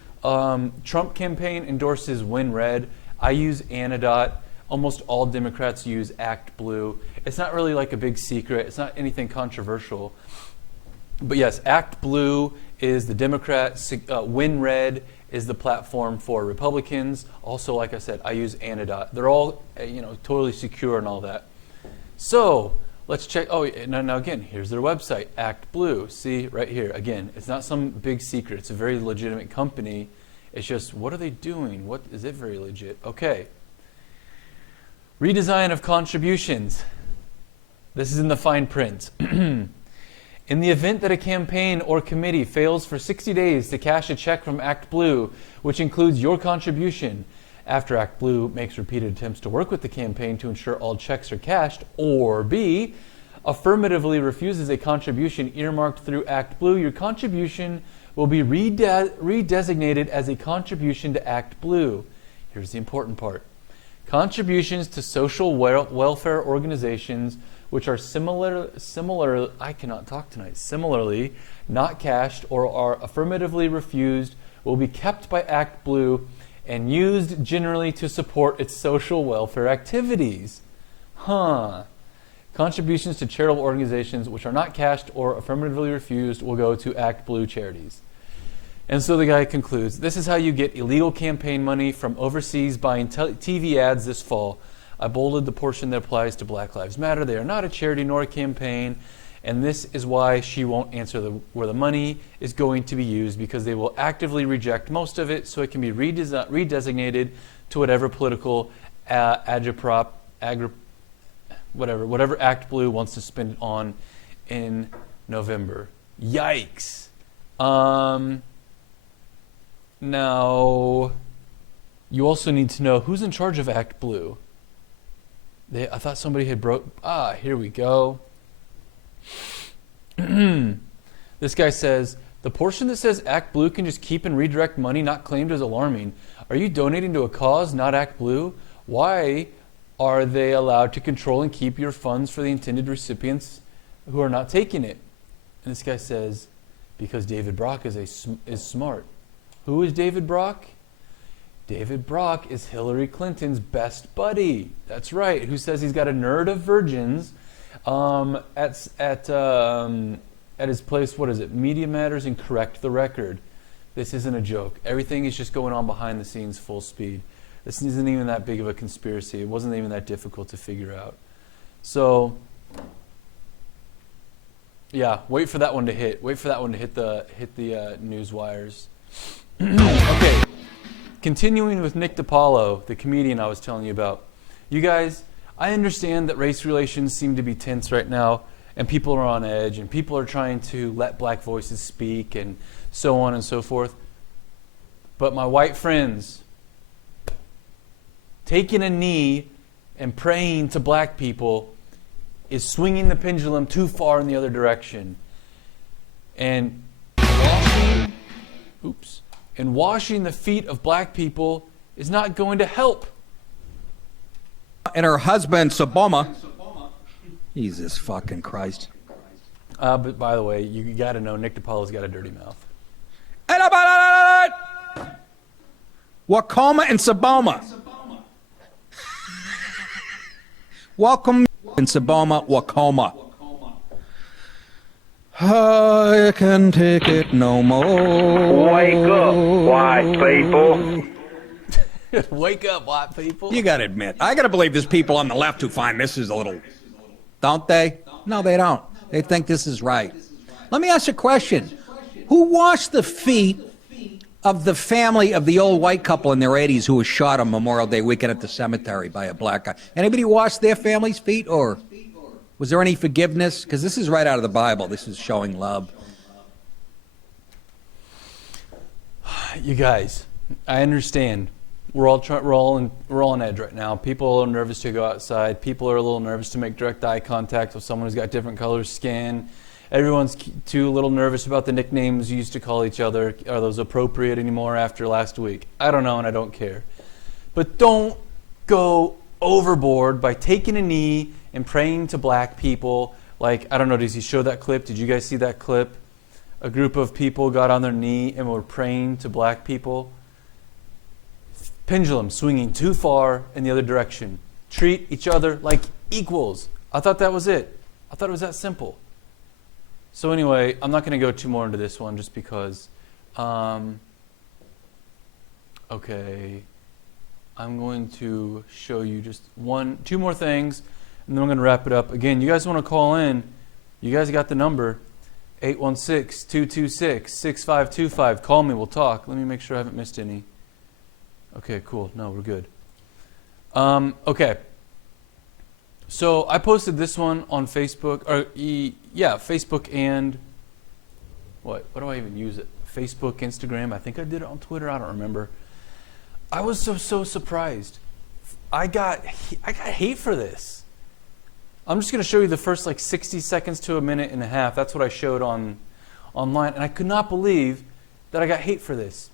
Trump campaign endorses WinRed. I use Anodot. Almost all Democrats use Act Blue. It's not really like a big secret. It's not anything controversial. But yes, Act Blue is the Democrat. WinRed is the platform for Republicans. Also, like I said, I use Anodot. They're all totally secure and all that. So let's check. Oh, now again, here's their website, Act Blue. See, right here. Again, it's not some big secret. It's a very legitimate company. It's just, what are they doing? What is it very legit? Okay. Redesign of Contributions. This is in the fine print. In the event that a campaign or committee fails for 60 days to cash a check from Act Blue, which includes your contribution, after Act Blue makes repeated attempts to work with the campaign to ensure all checks are cashed, or B, affirmatively refuses a contribution earmarked through Act Blue, your contribution will be redesignated as a contribution to Act Blue. Here's the important part. Contributions to social welfare organizations which are similarly not cashed or are affirmatively refused will be kept by Act Blue and used generally to support its social welfare activities. Contributions to charitable organizations which are not cashed or affirmatively refused will go to Act Blue charities. And so the guy concludes, this is how you get illegal campaign money from overseas buying TV ads this fall. I bolded the portion that applies to Black Lives Matter. They are not a charity nor a campaign, and this is why she won't answer where the money is going to be used, because they will actively reject most of it so it can be redesignated to whatever political whatever Act Blue wants to spend it on in November. Yikes. Now, you also need to know who's in charge of Act Blue. I thought somebody had here we go. This guy says, the portion that says Act Blue can just keep and redirect money not claimed as alarming. Are you donating to a cause, not Act Blue? Why are they allowed to control and keep your funds for the intended recipients who are not taking it? And this guy says, because David Brock is smart. Who is David Brock? David Brock is Hillary Clinton's best buddy. That's right. Who says he's got a nerd of virgins at his place, what is it? Media Matters and Correct the Record. This isn't a joke. Everything is just going on behind the scenes full speed. This isn't even that big of a conspiracy. It wasn't even that difficult to figure out. So, yeah, wait for that one to hit. Wait for that one to hit the news wires. Okay. Continuing with Nick Dipaolo, the comedian I was telling you about. You guys, I understand that race relations seem to be tense right now, and people are on edge, and people are trying to let black voices speak, and so on and so forth. But my white friends, taking a knee and praying to black people is swinging the pendulum too far in the other direction. And washing the feet of black people is not going to help. And her husband, Saboma, Jesus fucking Christ. But by the way, you got to know Nick Dipaolo's got a dirty mouth. Wakoma and Saboma. Welcome in Saboma, Wakoma. I can take it no more. Wake up, white people. Wake up, white people. You got to admit, I got to believe there's people on the left who find this is a little, don't they? No, they don't. They think this is right. Let me ask you a question. Who washed the feet of the family of the old white couple in their 80s who was shot on Memorial Day weekend at the cemetery by a black guy? Anybody wash their family's feet, or was there any forgiveness? Because this is right out of the Bible. This is showing love. You guys, I understand. We're all on edge right now. People are nervous to go outside. People are a little nervous to make direct eye contact with someone who's got different color skin. Everyone's too a little nervous about the nicknames you used to call each other. Are those appropriate anymore after last week? I don't know, and I don't care. But don't go overboard by taking a knee and praying to black people. Like, I don't know, does he show that clip? Did you guys see that clip? A group of people got on their knee and were praying to black people. Pendulum swinging too far in the other direction. Treat each other like equals. I thought that was it. I thought it was that simple. So anyway, I'm not going to go too more into this one just because. Okay, I'm going to show you just two more things, and then I'm going to wrap it up. Again, you guys want to call in, you guys got the number, 816-226-6525. Call me, we'll talk. Let me make sure I haven't missed any. Okay, cool. No, we're good. Okay. So I posted this one on Facebook, Facebook and what do I even use it? Facebook, Instagram. I think I did it on Twitter. I don't remember. I was so surprised. I got hate for this. I'm just going to show you the first 60 seconds to a minute and a half. That's what I showed online, and I could not believe that I got hate for this.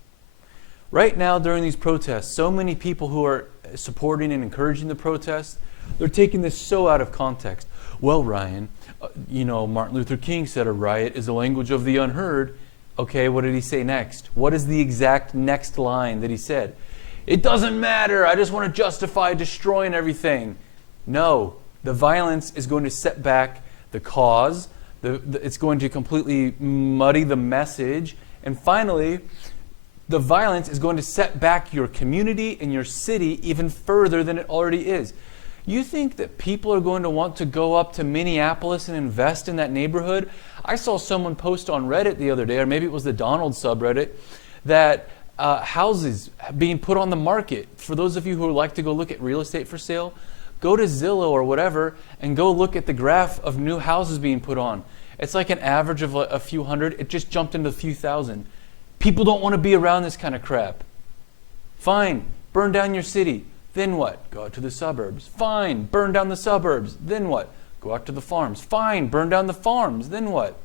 Right now, during these protests, so many people who are supporting and encouraging the protests, they're taking this so out of context. Well, Ryan, Martin Luther King said a riot is the language of the unheard. Okay, what did he say next? What is the exact next line that he said? It doesn't matter. I just want to justify destroying everything. No, the violence is going to set back the cause. It's going to completely muddy the message. And finally, the violence is going to set back your community and your city even further than it already is. You think that people are going to want to go up to Minneapolis and invest in that neighborhood? I saw someone post on Reddit the other day, or maybe it was the Donald subreddit, that houses being put on the market. For those of you who like to go look at real estate for sale, go to Zillow or whatever and go look at the graph of new houses being put on. It's like an average of a few hundred. It just jumped into a few thousand. People don't want to be around this kind of crap. Fine, burn down your city. Then what? Go out to the suburbs. Fine, burn down the suburbs. Then what? Go out to the farms. Fine, burn down the farms. Then what?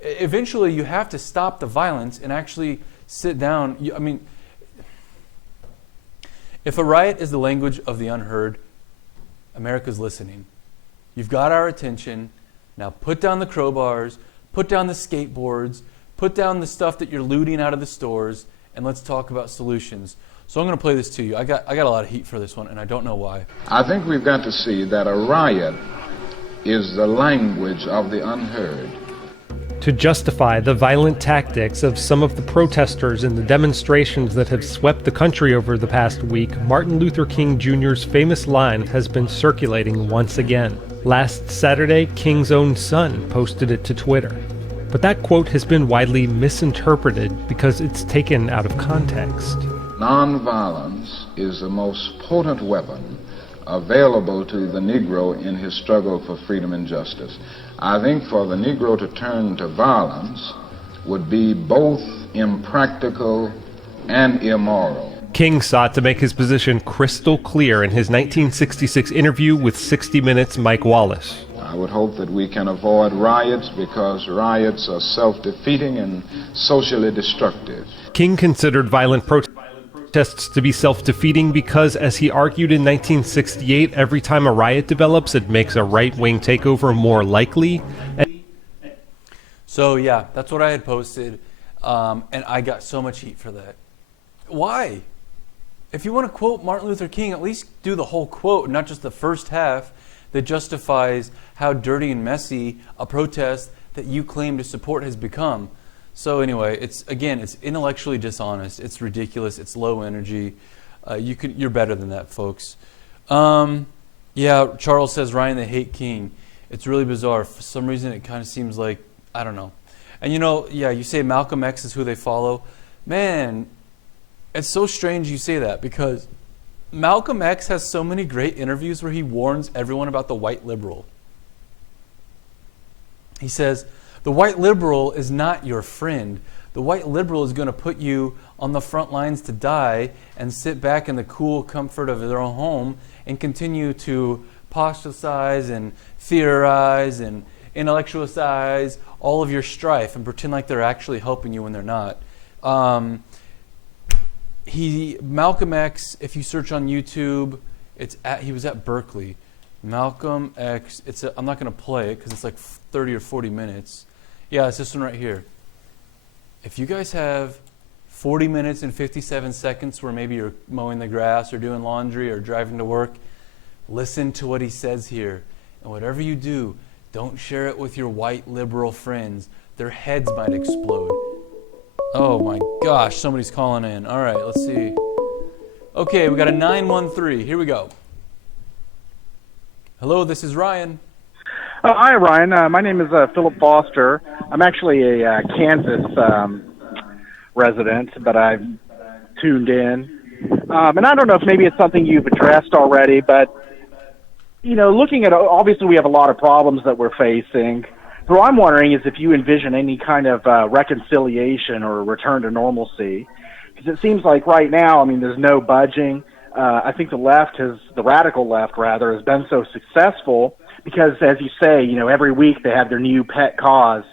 Eventually, you have to stop the violence and actually sit down. If a riot is the language of the unheard, America's listening. You've got our attention. Now put down the crowbars, put down the skateboards, put down the stuff that you're looting out of the stores, and let's talk about solutions. So I'm going to play this to you. I got a lot of heat for this one, and I don't know why. I think we've got to see that a riot is the language of the unheard. To justify the violent tactics of some of the protesters in the demonstrations that have swept the country over the past week, Martin Luther King Jr.'s famous line has been circulating once again. Last Saturday, King's own son posted it to Twitter. But that quote has been widely misinterpreted because it's taken out of context. Nonviolence is the most potent weapon available to the Negro in his struggle for freedom and justice. I think for the Negro to turn to violence would be both impractical and immoral. King sought to make his position crystal clear in his 1966 interview with 60 Minutes' Mike Wallace. I would hope that we can avoid riots because riots are self-defeating and socially destructive. King considered violent protests to be self-defeating because, as he argued in 1968, every time a riot develops, it makes a right-wing takeover more likely. So yeah, that's what I had posted, and I got so much heat for that. Why? If you want to quote Martin Luther King, at least do the whole quote, not just the first half that justifies how dirty and messy a protest that you claim to support has become. So anyway, it's intellectually dishonest. It's ridiculous. It's low energy. You're better than that, folks. Yeah, Charles says, Ryan, they hate King. It's really bizarre. For some reason, it kind of seems like, I don't know. And you say Malcolm X is who they follow. Man, it's so strange you say that, because Malcolm X has so many great interviews where he warns everyone about the white liberal. He says, the white liberal is not your friend. The white liberal is going to put you on the front lines to die and sit back in the cool comfort of their own home and continue to postulatize and theorize and intellectualize all of your strife and pretend like they're actually helping you when they're not. Malcolm X, if you search on YouTube, he was at Berkeley. Malcolm X, I'm not going to play it because it's like 30 or 40 minutes. Yeah, it's this one right here. If you guys have 40 minutes and 57 seconds where maybe you're mowing the grass or doing laundry or driving to work, listen to what he says here. And whatever you do, don't share it with your white liberal friends. Their heads might explode. Oh my gosh, somebody's calling in. All right, let's see. Okay, we got a 913. Here we go. Hello, this is Ryan. Hi, Ryan. My name is Philip Foster. I'm actually a Kansas resident, but I've tuned in. And I don't know if maybe it's something you've addressed already, but, looking at, obviously we have a lot of problems that we're facing. So what I'm wondering is if you envision any kind of reconciliation or return to normalcy. Because it seems like right now, there's no budging. I think the radical left, has been so successful because, as you say, every week they have their new pet cause,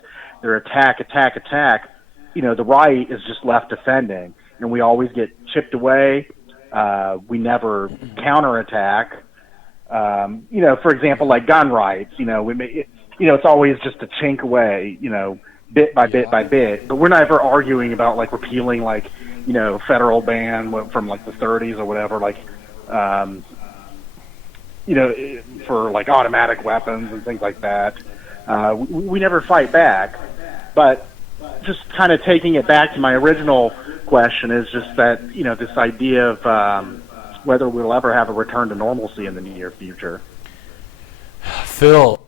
their attack. The right is just left defending, and we always get chipped away. We never counterattack. For example, like gun rights, it's always just a chink away, bit by bit by bit. But we're never arguing about repealing federal ban from the 30s or whatever, for automatic weapons and things like that. We never fight back. But just kind of taking it back to my original question is just that, this idea of whether we'll ever have a return to normalcy in the near future. Phil,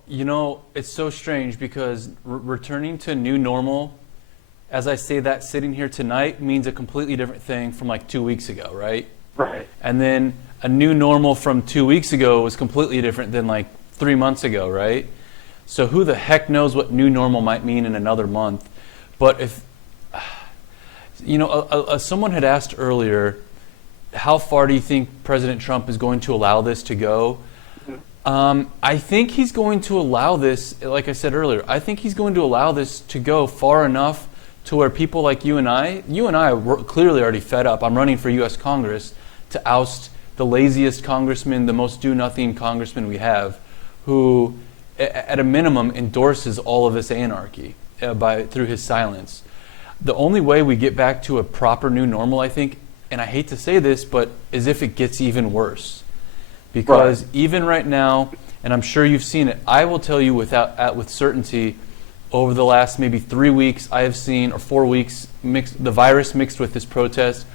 it's so strange because returning to new normal, as I say that sitting here tonight, means a completely different thing from 2 weeks ago, right? Right. And then a new normal from 2 weeks ago was completely different than 3 months ago, right? So who the heck knows what new normal might mean in another month? But if, someone had asked earlier, how far do you think President Trump is going to allow this to go? I think he's going to allow this, like I said earlier, I think he's going to allow this to go far enough to where people like you and I are clearly already fed up. I'm running for U.S. Congress to oust the laziest congressman, the most do-nothing congressman we have, who, at a minimum, endorses all of this anarchy through his silence. The only way we get back to a proper new normal, I think, and I hate to say this, but is if it gets even worse. Because even right now, and I'm sure you've seen it, I will tell you with certainty, over the last maybe 3 weeks, I have seen, or 4 weeks, the virus mixed with this protest,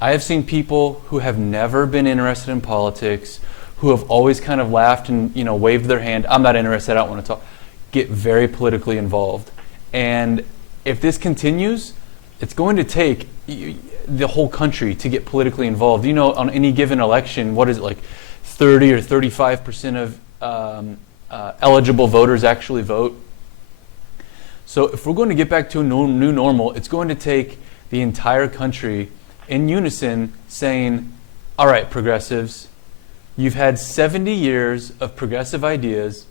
I have seen people who have never been interested in politics, who have always kind of laughed and waved their hand, I'm not interested, I don't want to talk, get very politically involved. And if this continues, it's going to take the whole country to get politically involved. On any given election, what is it, 30 or 35% of eligible voters actually vote? So if we're going to get back to a new normal, it's going to take the entire country in unison saying, all right, progressives, you've had 70 years of progressive ideas.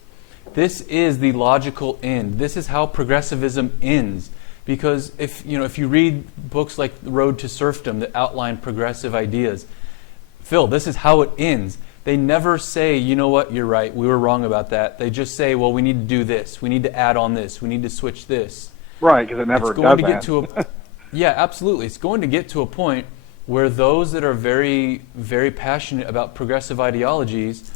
This is the logical end. This is how progressivism ends. Because if you read books like The Road to Serfdom that outline progressive ideas, Phil, this is how it ends. They never say, you know what, you're right, we were wrong about that. They just say, well, we need to do this. We need to add on this. We need to switch this. Right, because it never it's going does to get to a yeah, absolutely. It's going to get to a point where those that are very, very passionate about progressive ideologies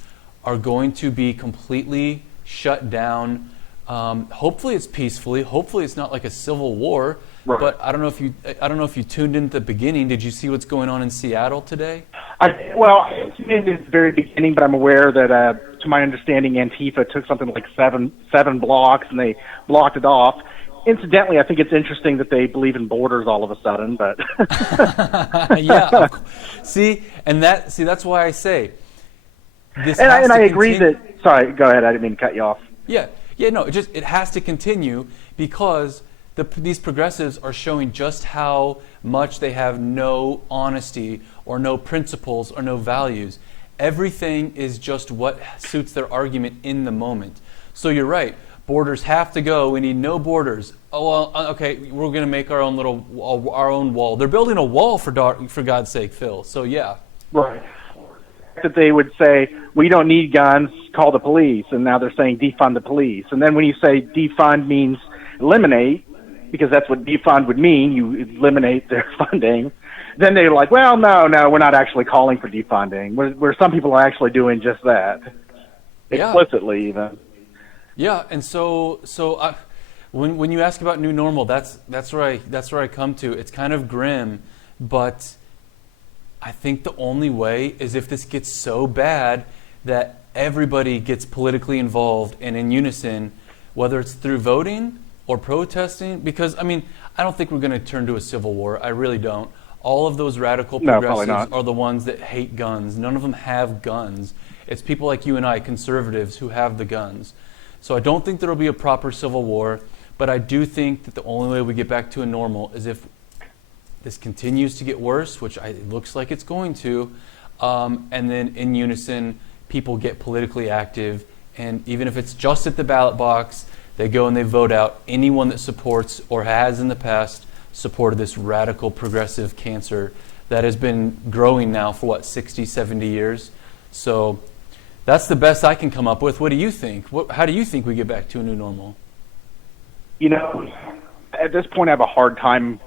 are going to be completely shut down. Hopefully, it's peacefully. Hopefully, it's not like a civil war. Right. But I don't know if you tuned in at the beginning. Did you see what's going on in Seattle today? I tuned in at the very beginning, but I'm aware that, to my understanding, Antifa took something like seven blocks, and they blocked it off. Incidentally, I think it's interesting that they believe in borders all of a sudden, but yeah. See, that's why I say this. And I agree that. Sorry, go ahead. I didn't mean to cut you off. Yeah. No. It has to continue because these progressives are showing just how much they have no honesty or no principles or no values. Everything is just what suits their argument in the moment. So you're right. Borders have to go. We need no borders. Oh, well, okay, we're going to make our own our own wall. They're building a wall for God's sake, Phil. So yeah. Right. That they would say, we don't need guns, call the police. And now they're saying defund the police. And then when you say defund means eliminate, because that's what defund would mean, you eliminate their funding, then they're like, well, no, we're not actually calling for defunding. Where some people are actually doing just that. Explicitly, even. Yeah, and so when you ask about new normal, that's where I come to. It's kind of grim, but I think the only way is if this gets so bad that everybody gets politically involved and in unison, whether it's through voting or protesting. Because I don't think we're going to turn to a civil war. I really don't. All of those radical progressives are the ones that hate guns. None of them have guns. It's people like you and I, conservatives, who have the guns. So I don't think there will be a proper civil war, but I do think that the only way we get back to a normal is if this continues to get worse, which it looks like it's going to, and then in unison, people get politically active, and even if it's just at the ballot box, they go and they vote out anyone that supports or has in the past supported this radical progressive cancer that has been growing now for 60, 70 years. So that's the best I can come up with. What do you think? How do you think we get back to a new normal? At this point, I have a hard time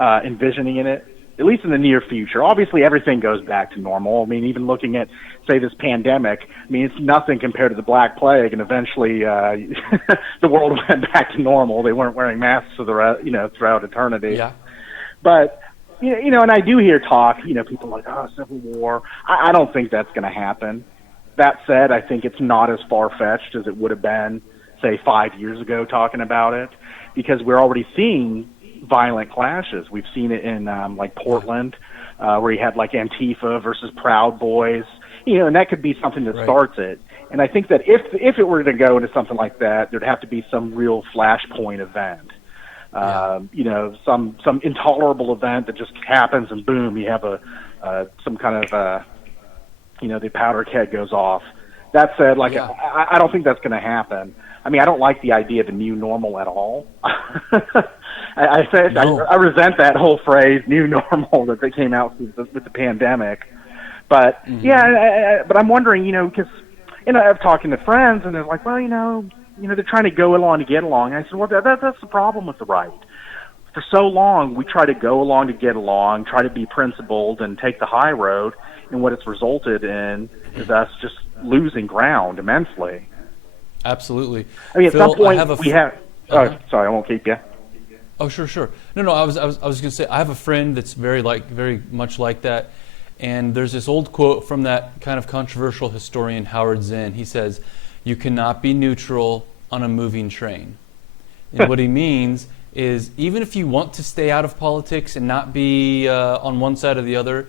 envisioning it, at least in the near future. Obviously, everything goes back to normal. Even looking at, say, this pandemic, it's nothing compared to the Black Plague, and eventually the world went back to normal. They weren't wearing masks for throughout eternity. Yeah. But and I do hear talk, people like, civil war. I don't think that's going to happen. That said, I think it's not as far-fetched as it would have been, say, 5 years ago talking about it, because we're already seeing violent clashes. We've seen it in like Portland, where you had like Antifa versus Proud Boys, and that could be something that starts it. And I think that if it were to go into something like that, there'd have to be some real flashpoint event. Some intolerable event that just happens, and boom, you have some kind of the powder keg goes off. That said, I don't think that's going to happen. I don't like the idea of a new normal at all. I resent that whole phrase, new normal, that they came out with the pandemic. But but I'm wondering, because I've talked to friends, and they're like, well, they're trying to go along to get along. And I said, well, that's the problem with the right. For so long, we try to go along to get along, try to be principled and take the high road, and what it's resulted in is us just losing ground immensely. Absolutely. At some point we have. Sorry, I won't keep you. Oh, sure. No. I was going to say I have a friend that's very much like that, and there's this old quote from that kind of controversial historian Howard Zinn. He says, "You cannot be neutral on a moving train." And what he means is, even if you want to stay out of politics and not be on one side or the other,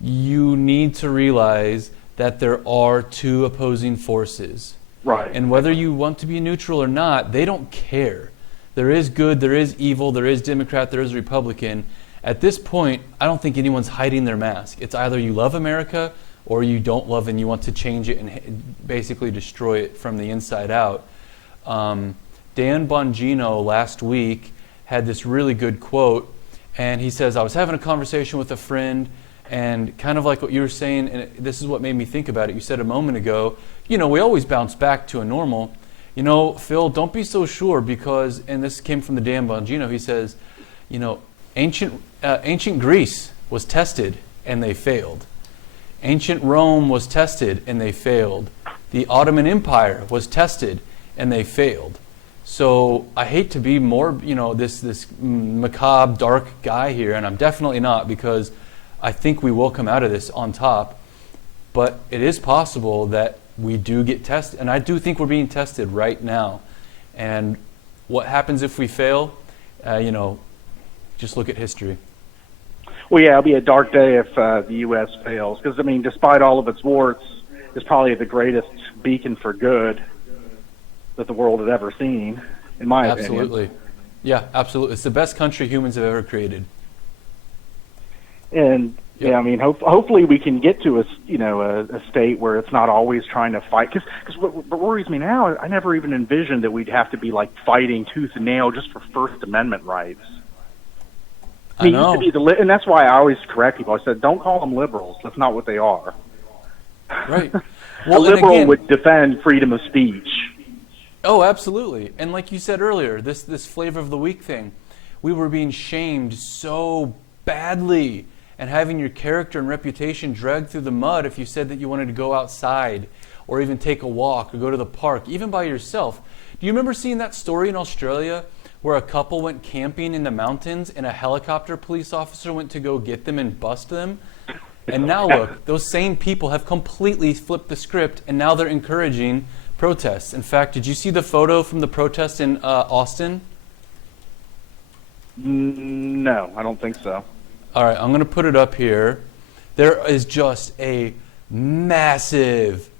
you need to realize that there are two opposing forces. Right. And whether you want to be neutral or not, they don't care. There is good, there is evil, there is Democrat, there is Republican. At this point, I don't think anyone's hiding their mask. It's either you love America or you don't love it and you want to change it and basically destroy it from the inside out. Dan Bongino last week had this really good quote, and he says, I was having a conversation with a friend, and kind of like what you were saying, and this is what made me think about it. You said a moment ago, we always bounce back to a normal. Phil, don't be so sure because, and this came from the Dan Bongino, he says, ancient Greece was tested and they failed. Ancient Rome was tested and they failed. The Ottoman Empire was tested and they failed. So I hate to be more, this macabre, dark guy here, and I'm definitely not, because I think we will come out of this on top. But it is possible that we do get tested, and I do think we're being tested right now. And what happens if we fail? Just look at history. Well, yeah, it'll be a dark day if the U.S. fails, because, despite all of its warts, it's probably the greatest beacon for good that the world had ever seen, in my opinion. Absolutely. Yeah, absolutely. It's the best country humans have ever created. And hopefully we can get to a state where it's not always trying to fight. Because what worries me now, I never even envisioned that we'd have to be fighting tooth and nail just for First Amendment rights. I know. And that's why I always correct people. I said, don't call them liberals. That's not what they are. Right. A liberal would defend freedom of speech. Oh, absolutely. And like you said earlier, this flavor of the week thing, we were being shamed so badly and having your character and reputation dragged through the mud if you said that you wanted to go outside or even take a walk or go to the park, even by yourself. Do you remember seeing that story in Australia where a couple went camping in the mountains and a helicopter police officer went to go get them and bust them? And now look, those same people have completely flipped the script, and now they're encouraging protests. In fact, did you see the photo from the protest in Austin? No, I don't think so. All right, I'm going to put it up here. There is just a massive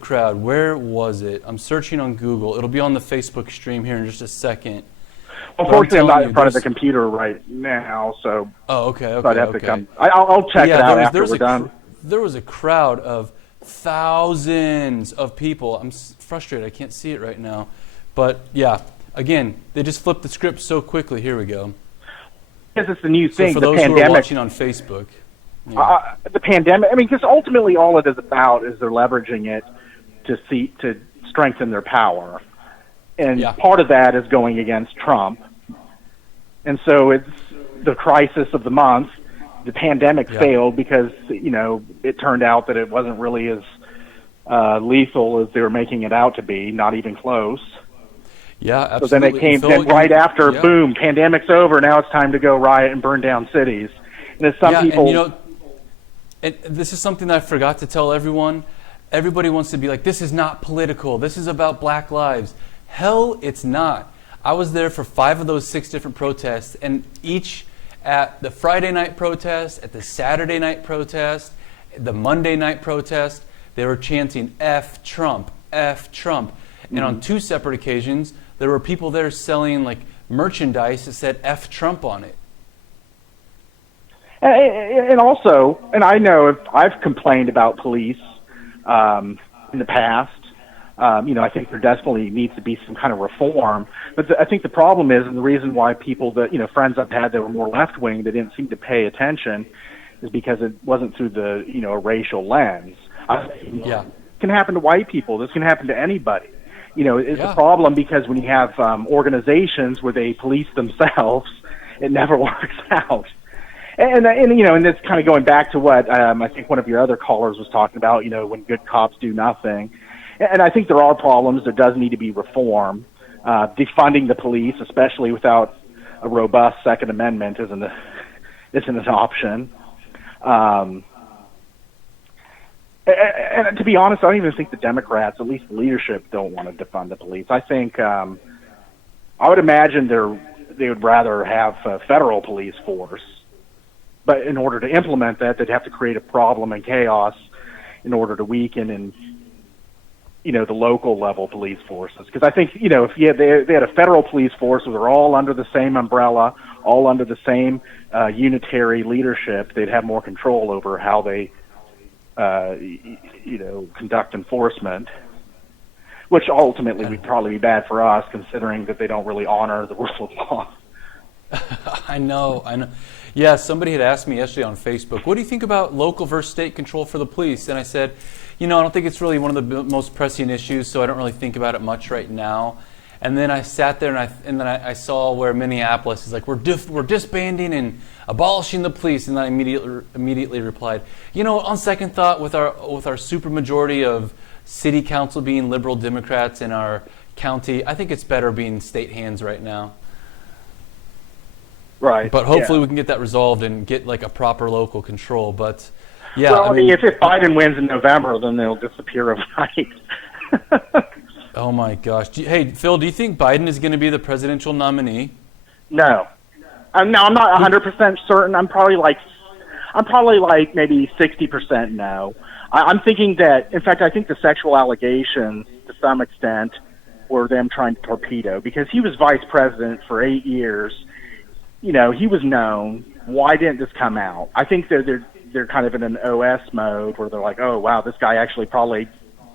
crowd. Where was it? I'm searching on Google. It'll be on the Facebook stream here in just a second. Unfortunately, I'm not in front of the computer right now, so. Oh, okay. I'd have to come. I'll check it out after we're done. There was a crowd of thousands of people. I'm frustrated. I can't see it right now. But yeah, again, they just flipped the script so quickly. Here we go. Because it's the new thing. So for the those pandemic, who are watching on Facebook. Yeah. The pandemic, because ultimately all it is about is they're leveraging it to strengthen their power. And part of that is going against Trump. And so it's the crisis of the month. The pandemic failed because, it turned out that it wasn't really as lethal as they were making it out to be, not even close. Yeah, absolutely. So then it came then right after, boom, pandemic's over, now it's time to go riot and burn down cities. And as some people... And this is something that I forgot to tell everyone. Everybody wants to be like, this is not political. This is about Black lives. Hell, it's not. I was there for 5 of those 6 different protests, and each at the Friday night protest, at the Saturday night protest, the Monday night protest, they were chanting F Trump, F Trump. And on 2 separate occasions, there were people there selling merchandise that said F Trump on it. And also, and I know I've complained about police in the past. I think there definitely needs to be some kind of reform. But I think the problem is, and the reason why people that, friends I've had that were more left-wing that didn't seem to pay attention is because it wasn't through the, a racial lens. It can happen to white people. This can happen to anybody. It's a problem because when you have organizations where they police themselves, it never works out. And it's kind of going back to what I think one of your other callers was talking about, when good cops do nothing. And I think there are problems. There does need to be reform. Defunding the police, especially without a robust Second Amendment, isn't an option. And to be honest, I don't even think the Democrats, at least the leadership, don't want to defund the police. I think I would imagine they would rather have a federal police force. But in order to implement that, they'd have to create a problem and chaos in order to weaken the local level police forces. Because I think, if they had a federal police force where they're all under the same umbrella, all under the same unitary leadership, they'd have more control over how they, conduct enforcement, which ultimately would probably be bad for us, considering that they don't really honor the rule of law. I know. Yeah, somebody had asked me yesterday on Facebook, what do you think about local versus state control for the police? And I said, I don't think it's really one of the most pressing issues, so I don't really think about it much right now. And then I sat there and I saw where Minneapolis is like, we're disbanding and abolishing the police. And then I immediately replied, on second thought, with our supermajority of city council being liberal Democrats in our county, I think it's better being state hands right now. Right. But hopefully we can get that resolved and get like a proper local control. But yeah, well, I mean, if Biden wins in November, then they'll disappear overnight. Oh my gosh! Hey, Phil, do you think Biden is going to be the presidential nominee? No. I'm not 100% certain. I'm probably like maybe 60% no. I'm thinking that, in fact, I think the sexual allegations, to some extent, were them trying to torpedo, because he was vice president for 8 years. He was known. Why didn't this come out? I think they're kind of in an OS mode where they're like, oh wow, this guy actually probably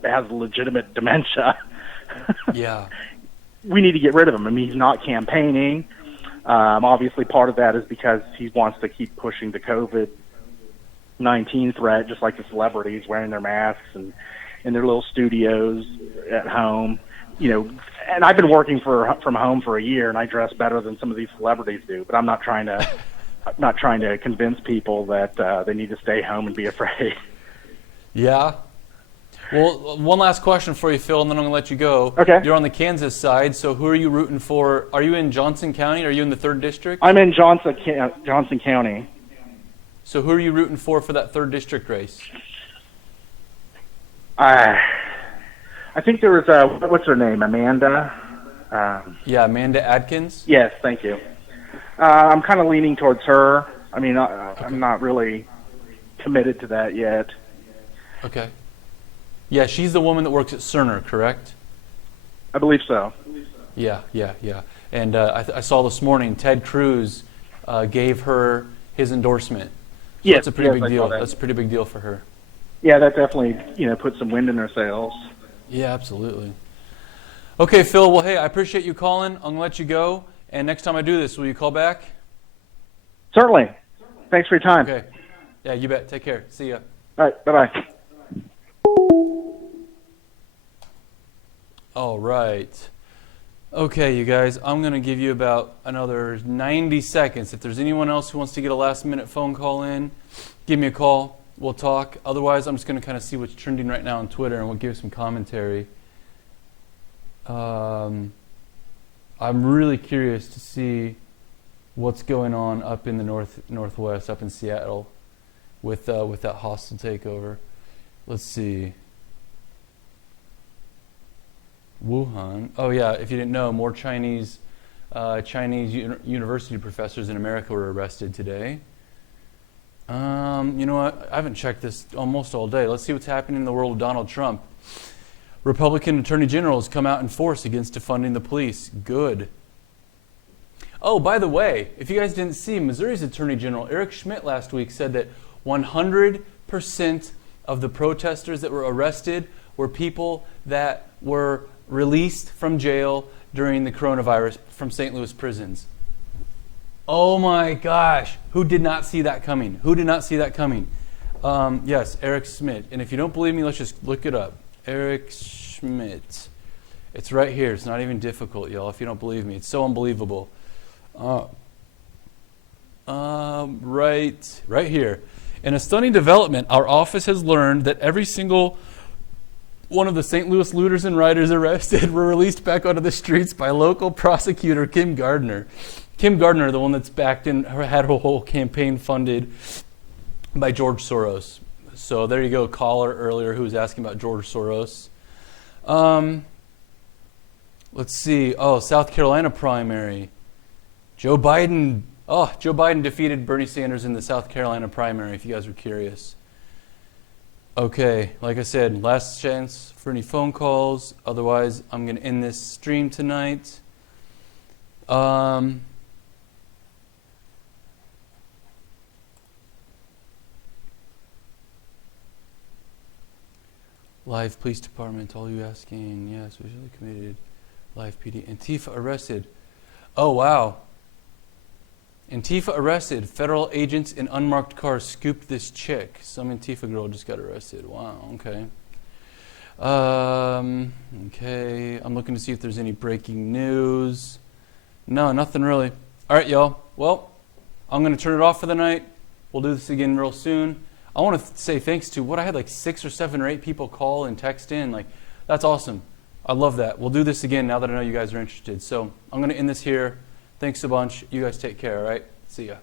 has legitimate dementia. Yeah. We need to get rid of him. I mean, he's not campaigning. Obviously, part of that is because he wants to keep pushing the COVID-19 threat, just like the celebrities wearing their masks and in their little studios at home. And I've been working from home for a year, and I dress better than some of these celebrities do. But I'm not trying to convince people that they need to stay home and be afraid. Yeah. Well, one last question for you, Phil, and then I'm going to let you go. Okay. You're on the Kansas side, so who are you rooting for? Are you in Johnson County? Are you in the 3rd District? I'm in Johnson County. So who are you rooting for that 3rd District race? I think there was what's her name, Amanda? Yeah, Amanda Adkins? Yes, thank you. I'm kind of leaning towards her. I mean, I'm not really committed to that yet. Okay. Yeah, she's the woman that works at Cerner, correct? I believe so. Yeah. And I saw this morning Ted Cruz gave her his endorsement. So Yes, that's a pretty big deal. That. That's a pretty big deal for her. Yeah, that definitely put some wind in her sails. Yeah, absolutely. Okay, Phil. Well, hey, I appreciate you calling. I'm gonna let you go. And next time I do this, will you call back? Certainly. Thanks for your time. Okay. Yeah, you bet. Take care. See ya. All right. Bye-bye. All right. Okay, you guys, I'm going to give you about another 90 seconds. If there's anyone else who wants to get a last-minute phone call in, give me a call. We'll talk. Otherwise, I'm just going to kind of see what's trending right now on Twitter, and we'll give some commentary. I'm really curious to see what's going on up in the northwest, up in Seattle, with that hostile takeover. Let's see. Wuhan. Oh yeah, if you didn't know, more Chinese university professors in America were arrested today. You know what? I haven't checked this almost all day. Let's see what's happening in the world of Donald Trump. Republican Attorney General has come out in force against defunding the police. Good. Oh, by the way, if you guys didn't see, Missouri's Attorney General Eric Schmidt last week said that 100% of the protesters that were arrested were people that were released from jail during the coronavirus from St. Louis prisons. Oh my gosh. Who did not see that coming? Yes, Eric Schmidt. And if you don't believe me, let's just look it up. Eric Schmidt. It's right here. It's not even difficult, y'all, if you don't believe me. It's so unbelievable. Right here. In a stunning development, our office has learned that every single one of the St. Louis looters and rioters arrested were released back onto the streets by local prosecutor Kim Gardner. Kim Gardner, the one that's had her whole campaign funded by George Soros. So there you go, caller earlier who was asking about George Soros. Let's see. Oh, South Carolina primary. Joe Biden defeated Bernie Sanders in the South Carolina primary, if you guys were curious. Okay, like I said, last chance for any phone calls. Otherwise, I'm going to end this stream tonight. Live police department, all you asking? Yes, visually committed. Live PD. Antifa arrested. Oh, wow. Antifa arrested. Federal agents in unmarked car scooped this chick. Some Antifa girl just got arrested. Wow, okay. Okay, I'm looking to see if there's any breaking news. No, nothing really. All right, y'all. Well, I'm going to turn it off for the night. We'll do this again real soon. I want to say thanks to what I had like 6 or 7 or 8 people call and text in. Like, that's awesome. I love that. We'll do this again now that I know you guys are interested. So I'm going to end this here. Thanks a bunch. You guys take care, all right? See ya.